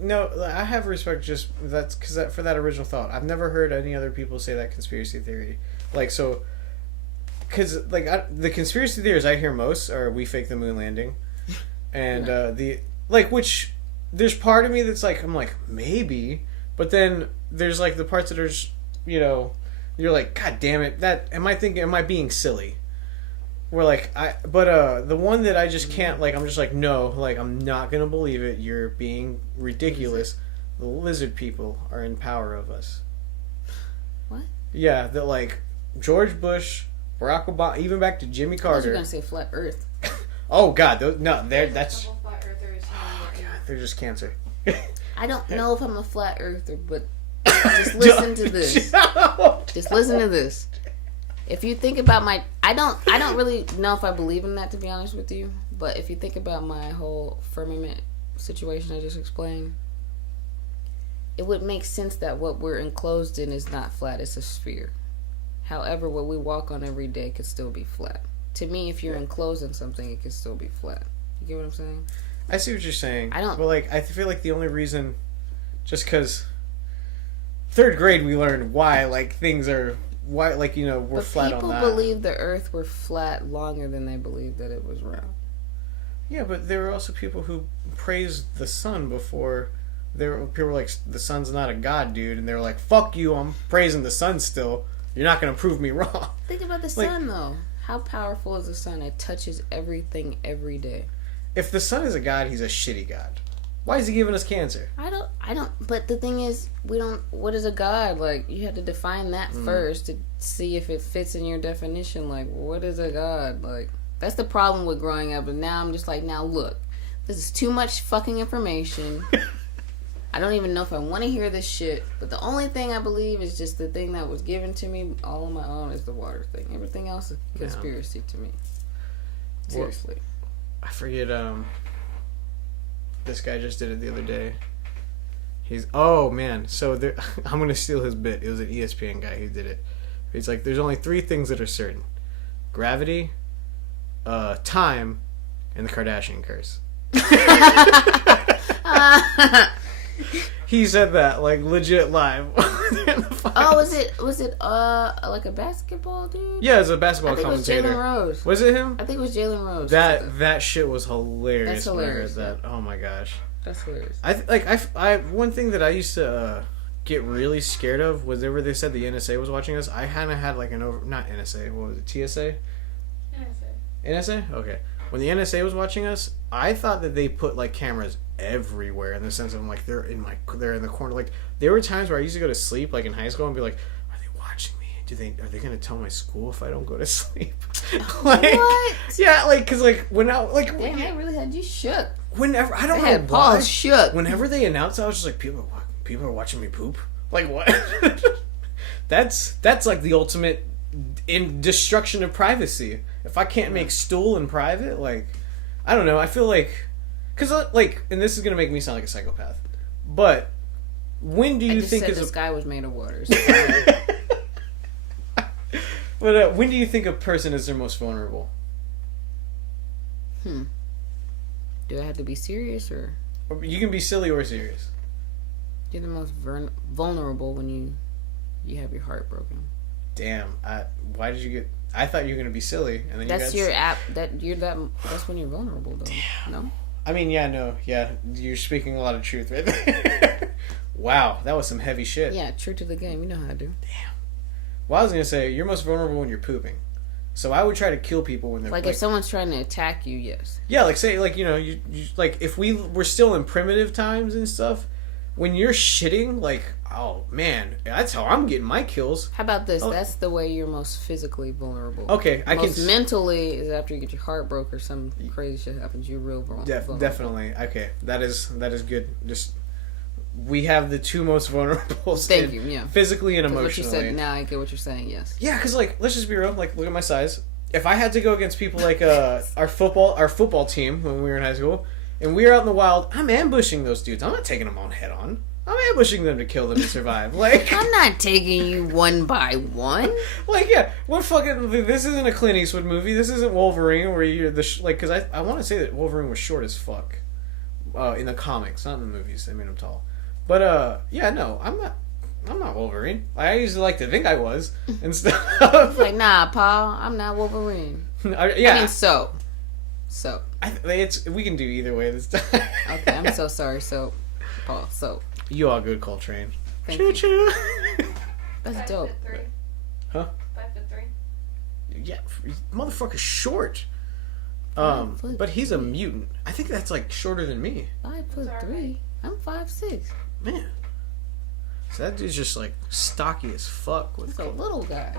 no. I have respect for that original thought. I've never heard any other people say that conspiracy theory. Because the conspiracy theories I hear most are we fake the moon landing, and which there's part of me that's I'm maybe, but then there's the parts that are just, you're like, God damn it, am I being silly? Where the one that I just can't I'm just no, I'm not gonna believe it. You're being ridiculous. The lizard people are in power of us. What? Yeah, that George Bush, Barack Obama, even back to Jimmy Carter. I was gonna say flat Earth. Oh God, that's. Flat earthers. Oh God, they're just cancer. I don't know if I'm a flat earther, but just listen to this. Just listen to this. If you think about I don't really know if I believe in that, to be honest with you. But if you think about my whole firmament situation I just explained, it would make sense that what we're enclosed in is not flat; it's a sphere. However, what we walk on every day could still be flat. To me, if you're enclosed in something, it could still be flat. You get what I'm saying? I see what you're saying. I don't. But I feel like the only reason, just because third grade we learned why things are. Why, we're flat on that. People believed the Earth were flat longer than they believed that it was round. Yeah, but there were also people who praised the sun before. People were like, the sun's not a god, dude. And they were like, fuck you, I'm praising the sun still. You're not going to prove me wrong. Think about the sun, though. How powerful is the sun? It touches everything every day. If the sun is a god, he's a shitty god. Why is he giving us cancer? I don't, but the thing is, what is a god? You have to define that first to see if it fits in your definition. What is a god? That's the problem with growing up. And now I'm just now look, this is too much fucking information. I don't even know if I want to hear this shit. But the only thing I believe is just the thing that was given to me all on my own is the water thing. Everything else is conspiracy to me. Seriously. I forget, this guy just did it the other day. Oh man, so I'm gonna steal his bit. It was an ESPN guy who did it. He's there's only 3 things that are certain: gravity, time, and the Kardashian curse. He said that legit live. Oh, was it a basketball dude? Yeah, it's a basketball I think commentator. it was Jalen Rose. Was it him? I think it was Jalen Rose. That shit was hilarious. That's hilarious. When I heard that. Oh my gosh. That's hilarious. I one thing that I used to get really scared of was whenever they said the NSA was watching us. I kind of had not NSA. What was it? TSA. NSA. NSA? Okay. When the NSA was watching us, I thought that they put like cameras everywhere in the sense of like they're in the corner. Like there were times where I used to go to sleep like in high school and be like, are they watching me? Are they gonna tell my school if I don't go to sleep? Like, What? yeah, like because like when I like Damn, they really had you shook. whenever I don't They know had why. Paul shook. Whenever they announced, I was just like, people are watching me poop. Like what? that's like the ultimate in destruction of privacy. If I can't make stool in private, like I don't know. I feel like because like, and this is gonna make me sound like a psychopath, but when do I you just think said is the a sky was made of water. So but when do you think a person is their most vulnerable? do I have to be serious or Or you can be silly or serious. you're the most vulnerable when you have your heart broken? Damn. Why did you get? I thought you were gonna be silly, and then That's you your got. app. That's when you're vulnerable, though. Damn. No. I mean, yeah, no, yeah. You're speaking a lot of truth right there. Wow, that was some heavy shit. Yeah, true to the game. You know how I do. Well, I was gonna say you're most vulnerable when you're pooping. So I would try to kill people when they're Like if someone's trying to attack you, yes. yeah, like say like you like if we were still in primitive times and stuff, when you're shitting, like oh man, that's how I'm getting my kills. How about this? Oh. That's the way you're most physically vulnerable. Okay, I most can mentally is after you get your heart broke or some crazy shit happens. You're real vulnerable. definitely okay. That is good. Just we have the two most vulnerable. Thank you. Yeah. Physically and 'Cause emotionally. what you said. Now I get what you're saying. Yes. Yeah, because like let's just be real. Like look at my size. If I had to go against people like our football team when we were in high school, and we were out in the wild, I'm ambushing those dudes. I'm not taking them on head on. I'm ambushing them to kill them and survive. Like I'm not taking you one by one. like yeah, what fucking? This isn't a Clint Eastwood movie. This isn't Wolverine where you're like because I want to say that Wolverine was short as fuck, in the comics, not in the movies. They made him tall. But yeah, no, I'm not Wolverine. I used to like to think I was and stuff. It's like, nah, Paul, I'm not Wolverine. Yeah, I mean, so. we can do either way this time. Okay, I'm so sorry. So, Paul, so. You all good, Coltrane. Thank Choo you. choo. That's dope. 5'3". Huh? 5'3". Yeah, motherfucker's short. 5'3". But he's a mutant. I think that's like shorter than me. 5'3". I'm 5'6". Man. So that dude's just like stocky as fuck. He's a little guy.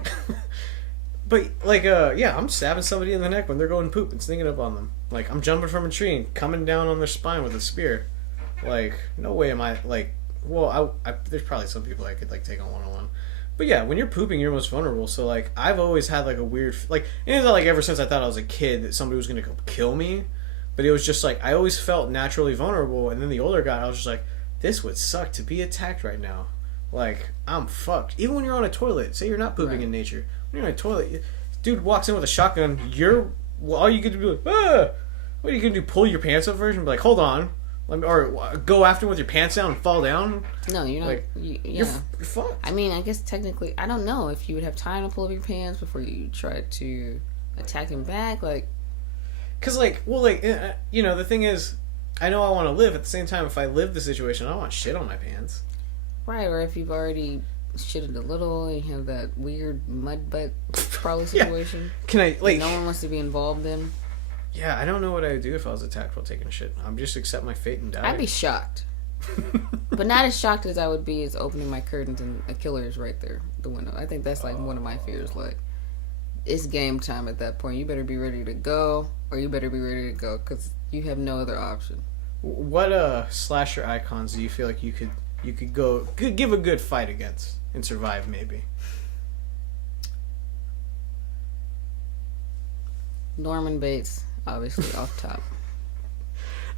But like, yeah, I'm stabbing somebody in the neck when they're going poop and sneaking up on them. Like, I'm jumping from a tree and coming down on their spine with a spear. Like, no way am I like. Well, there's probably some people I could like take on one-on-one. But yeah, when you're pooping, you're most vulnerable. So like, I've always had like a weird like. And it's not like ever since I thought I was a kid that somebody was gonna kill me. But it was just like I always felt naturally vulnerable. And then the older guy, I was just like, this would suck to be attacked right now. Like, I'm fucked. Even when you're on a toilet, say you're not pooping Right. in nature. When you're on a toilet, dude walks in with a shotgun, all you get to be like, ah! What are you going to do, pull your pants up first and be like, hold on. Or go after him with your pants down and fall down? No, you're not. Like, yeah. You're fucked. I mean, I guess technically, I don't know if you would have time to pull up your pants before you try to attack him back. Like, Because, like, well, like, you know, the thing is, I know I want to live. At the same time, if I live the situation, I don't want shit on my pants. right, or if you've already shitted a little and you have that weird mud butt probably Yeah. situation Can I, like... no one wants to be involved in. Yeah, I don't know what I would do if I was attacked while taking a shit. I'm just accept my fate and die. I'd be shocked. But not as shocked as I would be as opening my curtains and a killer is right there, the window. I think that's like one of my fears. Like, it's game time at that point. You better be ready to go, or you better be ready to go, because you have no other option. What slasher icons do you feel like you could give a good fight against and survive? Maybe. Norman Bates, obviously off top.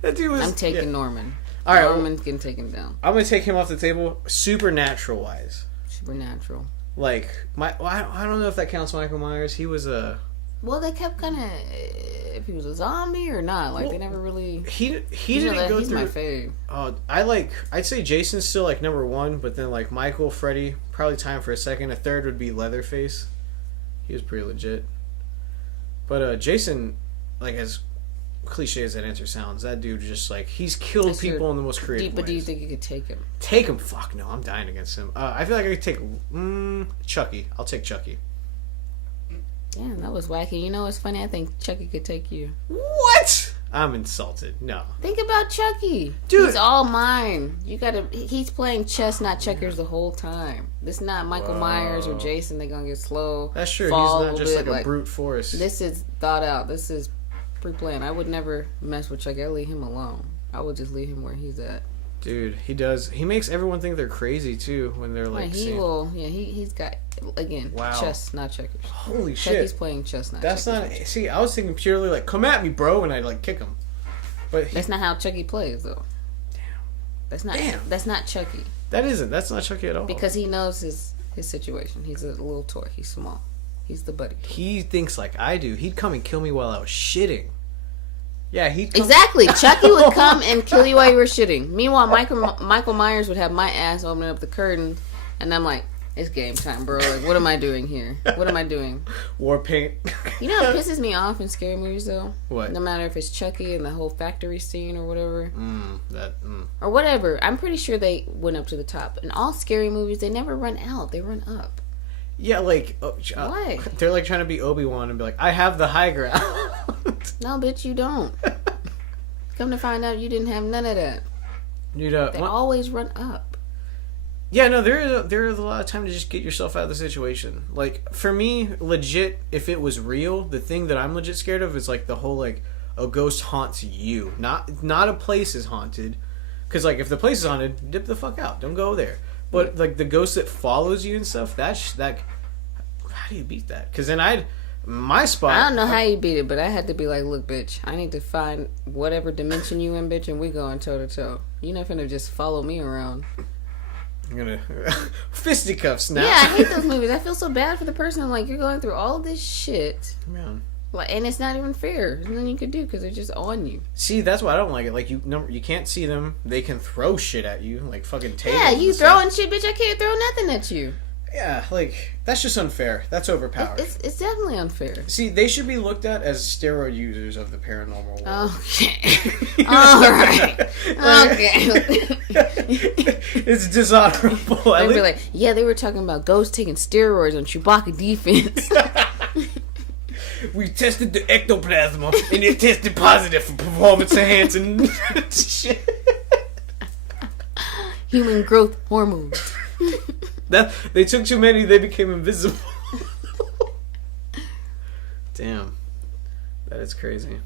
That dude was. I'm taking yeah. Norman. All right, Norman's getting taken down. I'm gonna take him off the table. Supernatural wise, Supernatural. like I don't know if that counts Michael Myers. He was a. Well, they kept kind of if he was a zombie or not. Like, Well, they never really. He You didn't know that go he's through. my fave. I'd say Jason's still like number one, but then like Michael, Freddy, probably time for a second. A third would be Leatherface. He was pretty legit. But Jason, like as cliche as that answer sounds, that dude just like he's killed That's people your in the most creative But do you ways. think you could take him? Take him? Fuck no, I'm dying against him. I feel like I could take Chucky. I'll take Chucky. Damn, that was wacky. You know what's funny? I think Chucky could take you. What? I'm insulted. No. Think about Chucky. Dude. He's all mine. You gotta. He's playing chess, not checkers, the whole time. This is not Michael Myers or Jason. They're gonna get slow. That's true. Fall He's not a just bit, like a brute force. This is thought out. This is pre-planned. I would never mess with Chucky. I'd leave him alone. I would just leave him where he's at. Dude, he does. He makes everyone think they're crazy too when they're like. Right, he will. Yeah, he's got again. Wow. Chess, not checkers. Holy Chucky's shit! playing chess, not That's checkers. not. See, I was thinking purely like, come at me, bro, and I'd like kick him. But That's not how Chucky plays, though. Damn. That's not. Damn. That's not Chucky that isn't. That's not Chucky at all. because he knows his situation. He's a little toy. He's small. He's the buddy. he thinks like I do. He'd come and kill me while I was shitting. Yeah, he'd come. Exactly. Chucky would come and kill you while you were shitting. Meanwhile, Michael Myers would have my ass opening up the curtain, and I'm like, "It's game time, bro. Like, what am I doing here? What am I doing?" War paint. You know what pisses me off in scary movies, though? What? No matter if it's Chucky and the whole factory scene or whatever. That. Or whatever. I'm pretty sure they went up to the top. In all scary movies, they never run out. They run up. Yeah, like Why? they're like trying to be Obi-Wan and be like, I have the high ground. No, bitch, you don't. Come to find out, you didn't have none of that. Dude, They always run up. yeah, no, there is a lot of time to just get yourself out of the situation. Like for me, legit, if it was real, the thing that I'm legit scared of is like the whole like a ghost haunts you, not a place is haunted. Because like if the place is haunted, dip the fuck out, don't go there. But like the ghost that follows you and stuff, that how do you beat that? Because then my spot. I don't know how you beat it, but I had to be like, look, bitch, I need to find whatever dimension you in, bitch, and we going toe to toe. You're not finna just follow me around. I'm gonna fisticuffs now. Yeah, I hate those movies. I feel so bad for the person. I'm like, you're going through all this shit, Man. like, and it's not even fair. There's nothing you can do because they're just on you. See, that's why I don't like it. Like you can't see them. They can throw shit at you, like fucking tables. Yeah, you and stuff. throwing shit, bitch. I can't throw nothing at you. Yeah, like that's just unfair. That's overpowered. It's definitely unfair. See, they should be looked at as steroid users of the paranormal world. Okay. All right. Okay. It's dishonorable. They'd be like, yeah, they were talking about ghosts taking steroids on Chewbacca Defense. We tested the ectoplasm and it tested positive for performance enhancing shit. Human growth hormones. That they took too many, they became invisible. Damn, that is crazy.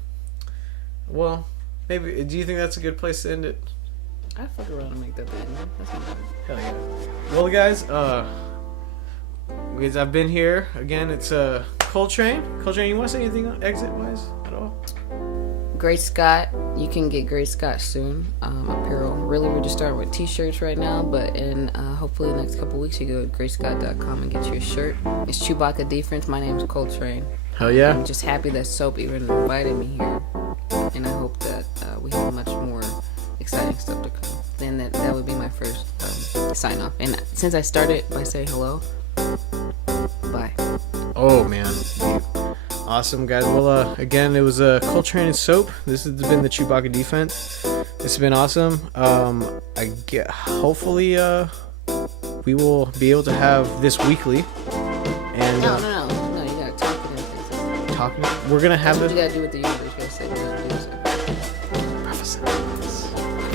Well, maybe. Do you think that's a good place to end it? I fuck around and make that bad, man. That's not bad. Hell yeah. Well, guys, because I've been here again. It's Coltrane. Coltrane, you want to say anything exit wise at all? Grace Scott, you can get Grace Scott soon. Apparel. Really, we're just starting with t-shirts right now, but in hopefully the next couple weeks, you go to gracescott.com and get you a shirt. It's Chewbacca Defense. My name's Coltrane. Hell yeah. I'm just happy that Soap even invited me here, and I hope that we have much more exciting stuff to come. Then that would be my first sign off. And since I started by saying hello, bye. Oh man. Awesome, guys. Well, again, it was Coltrane and Soap. This has been the Chewbacca Defense. This has been awesome. Hopefully, we will be able to have this weekly. And No, you gotta talk it and things. talking. We're gonna have That's what it. you gotta do with the universe. You gotta say what you gotta do.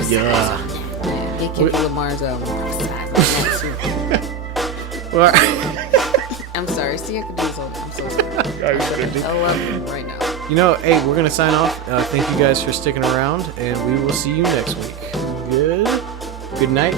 Yeah. Yeah, he Kendrick Lamar's album. Well, I'm sorry. See, I could do this all day. I'm so sorry. I love him right now. you know, hey, we're gonna sign off. Thank you guys for sticking around, and we will see you next week. Good night.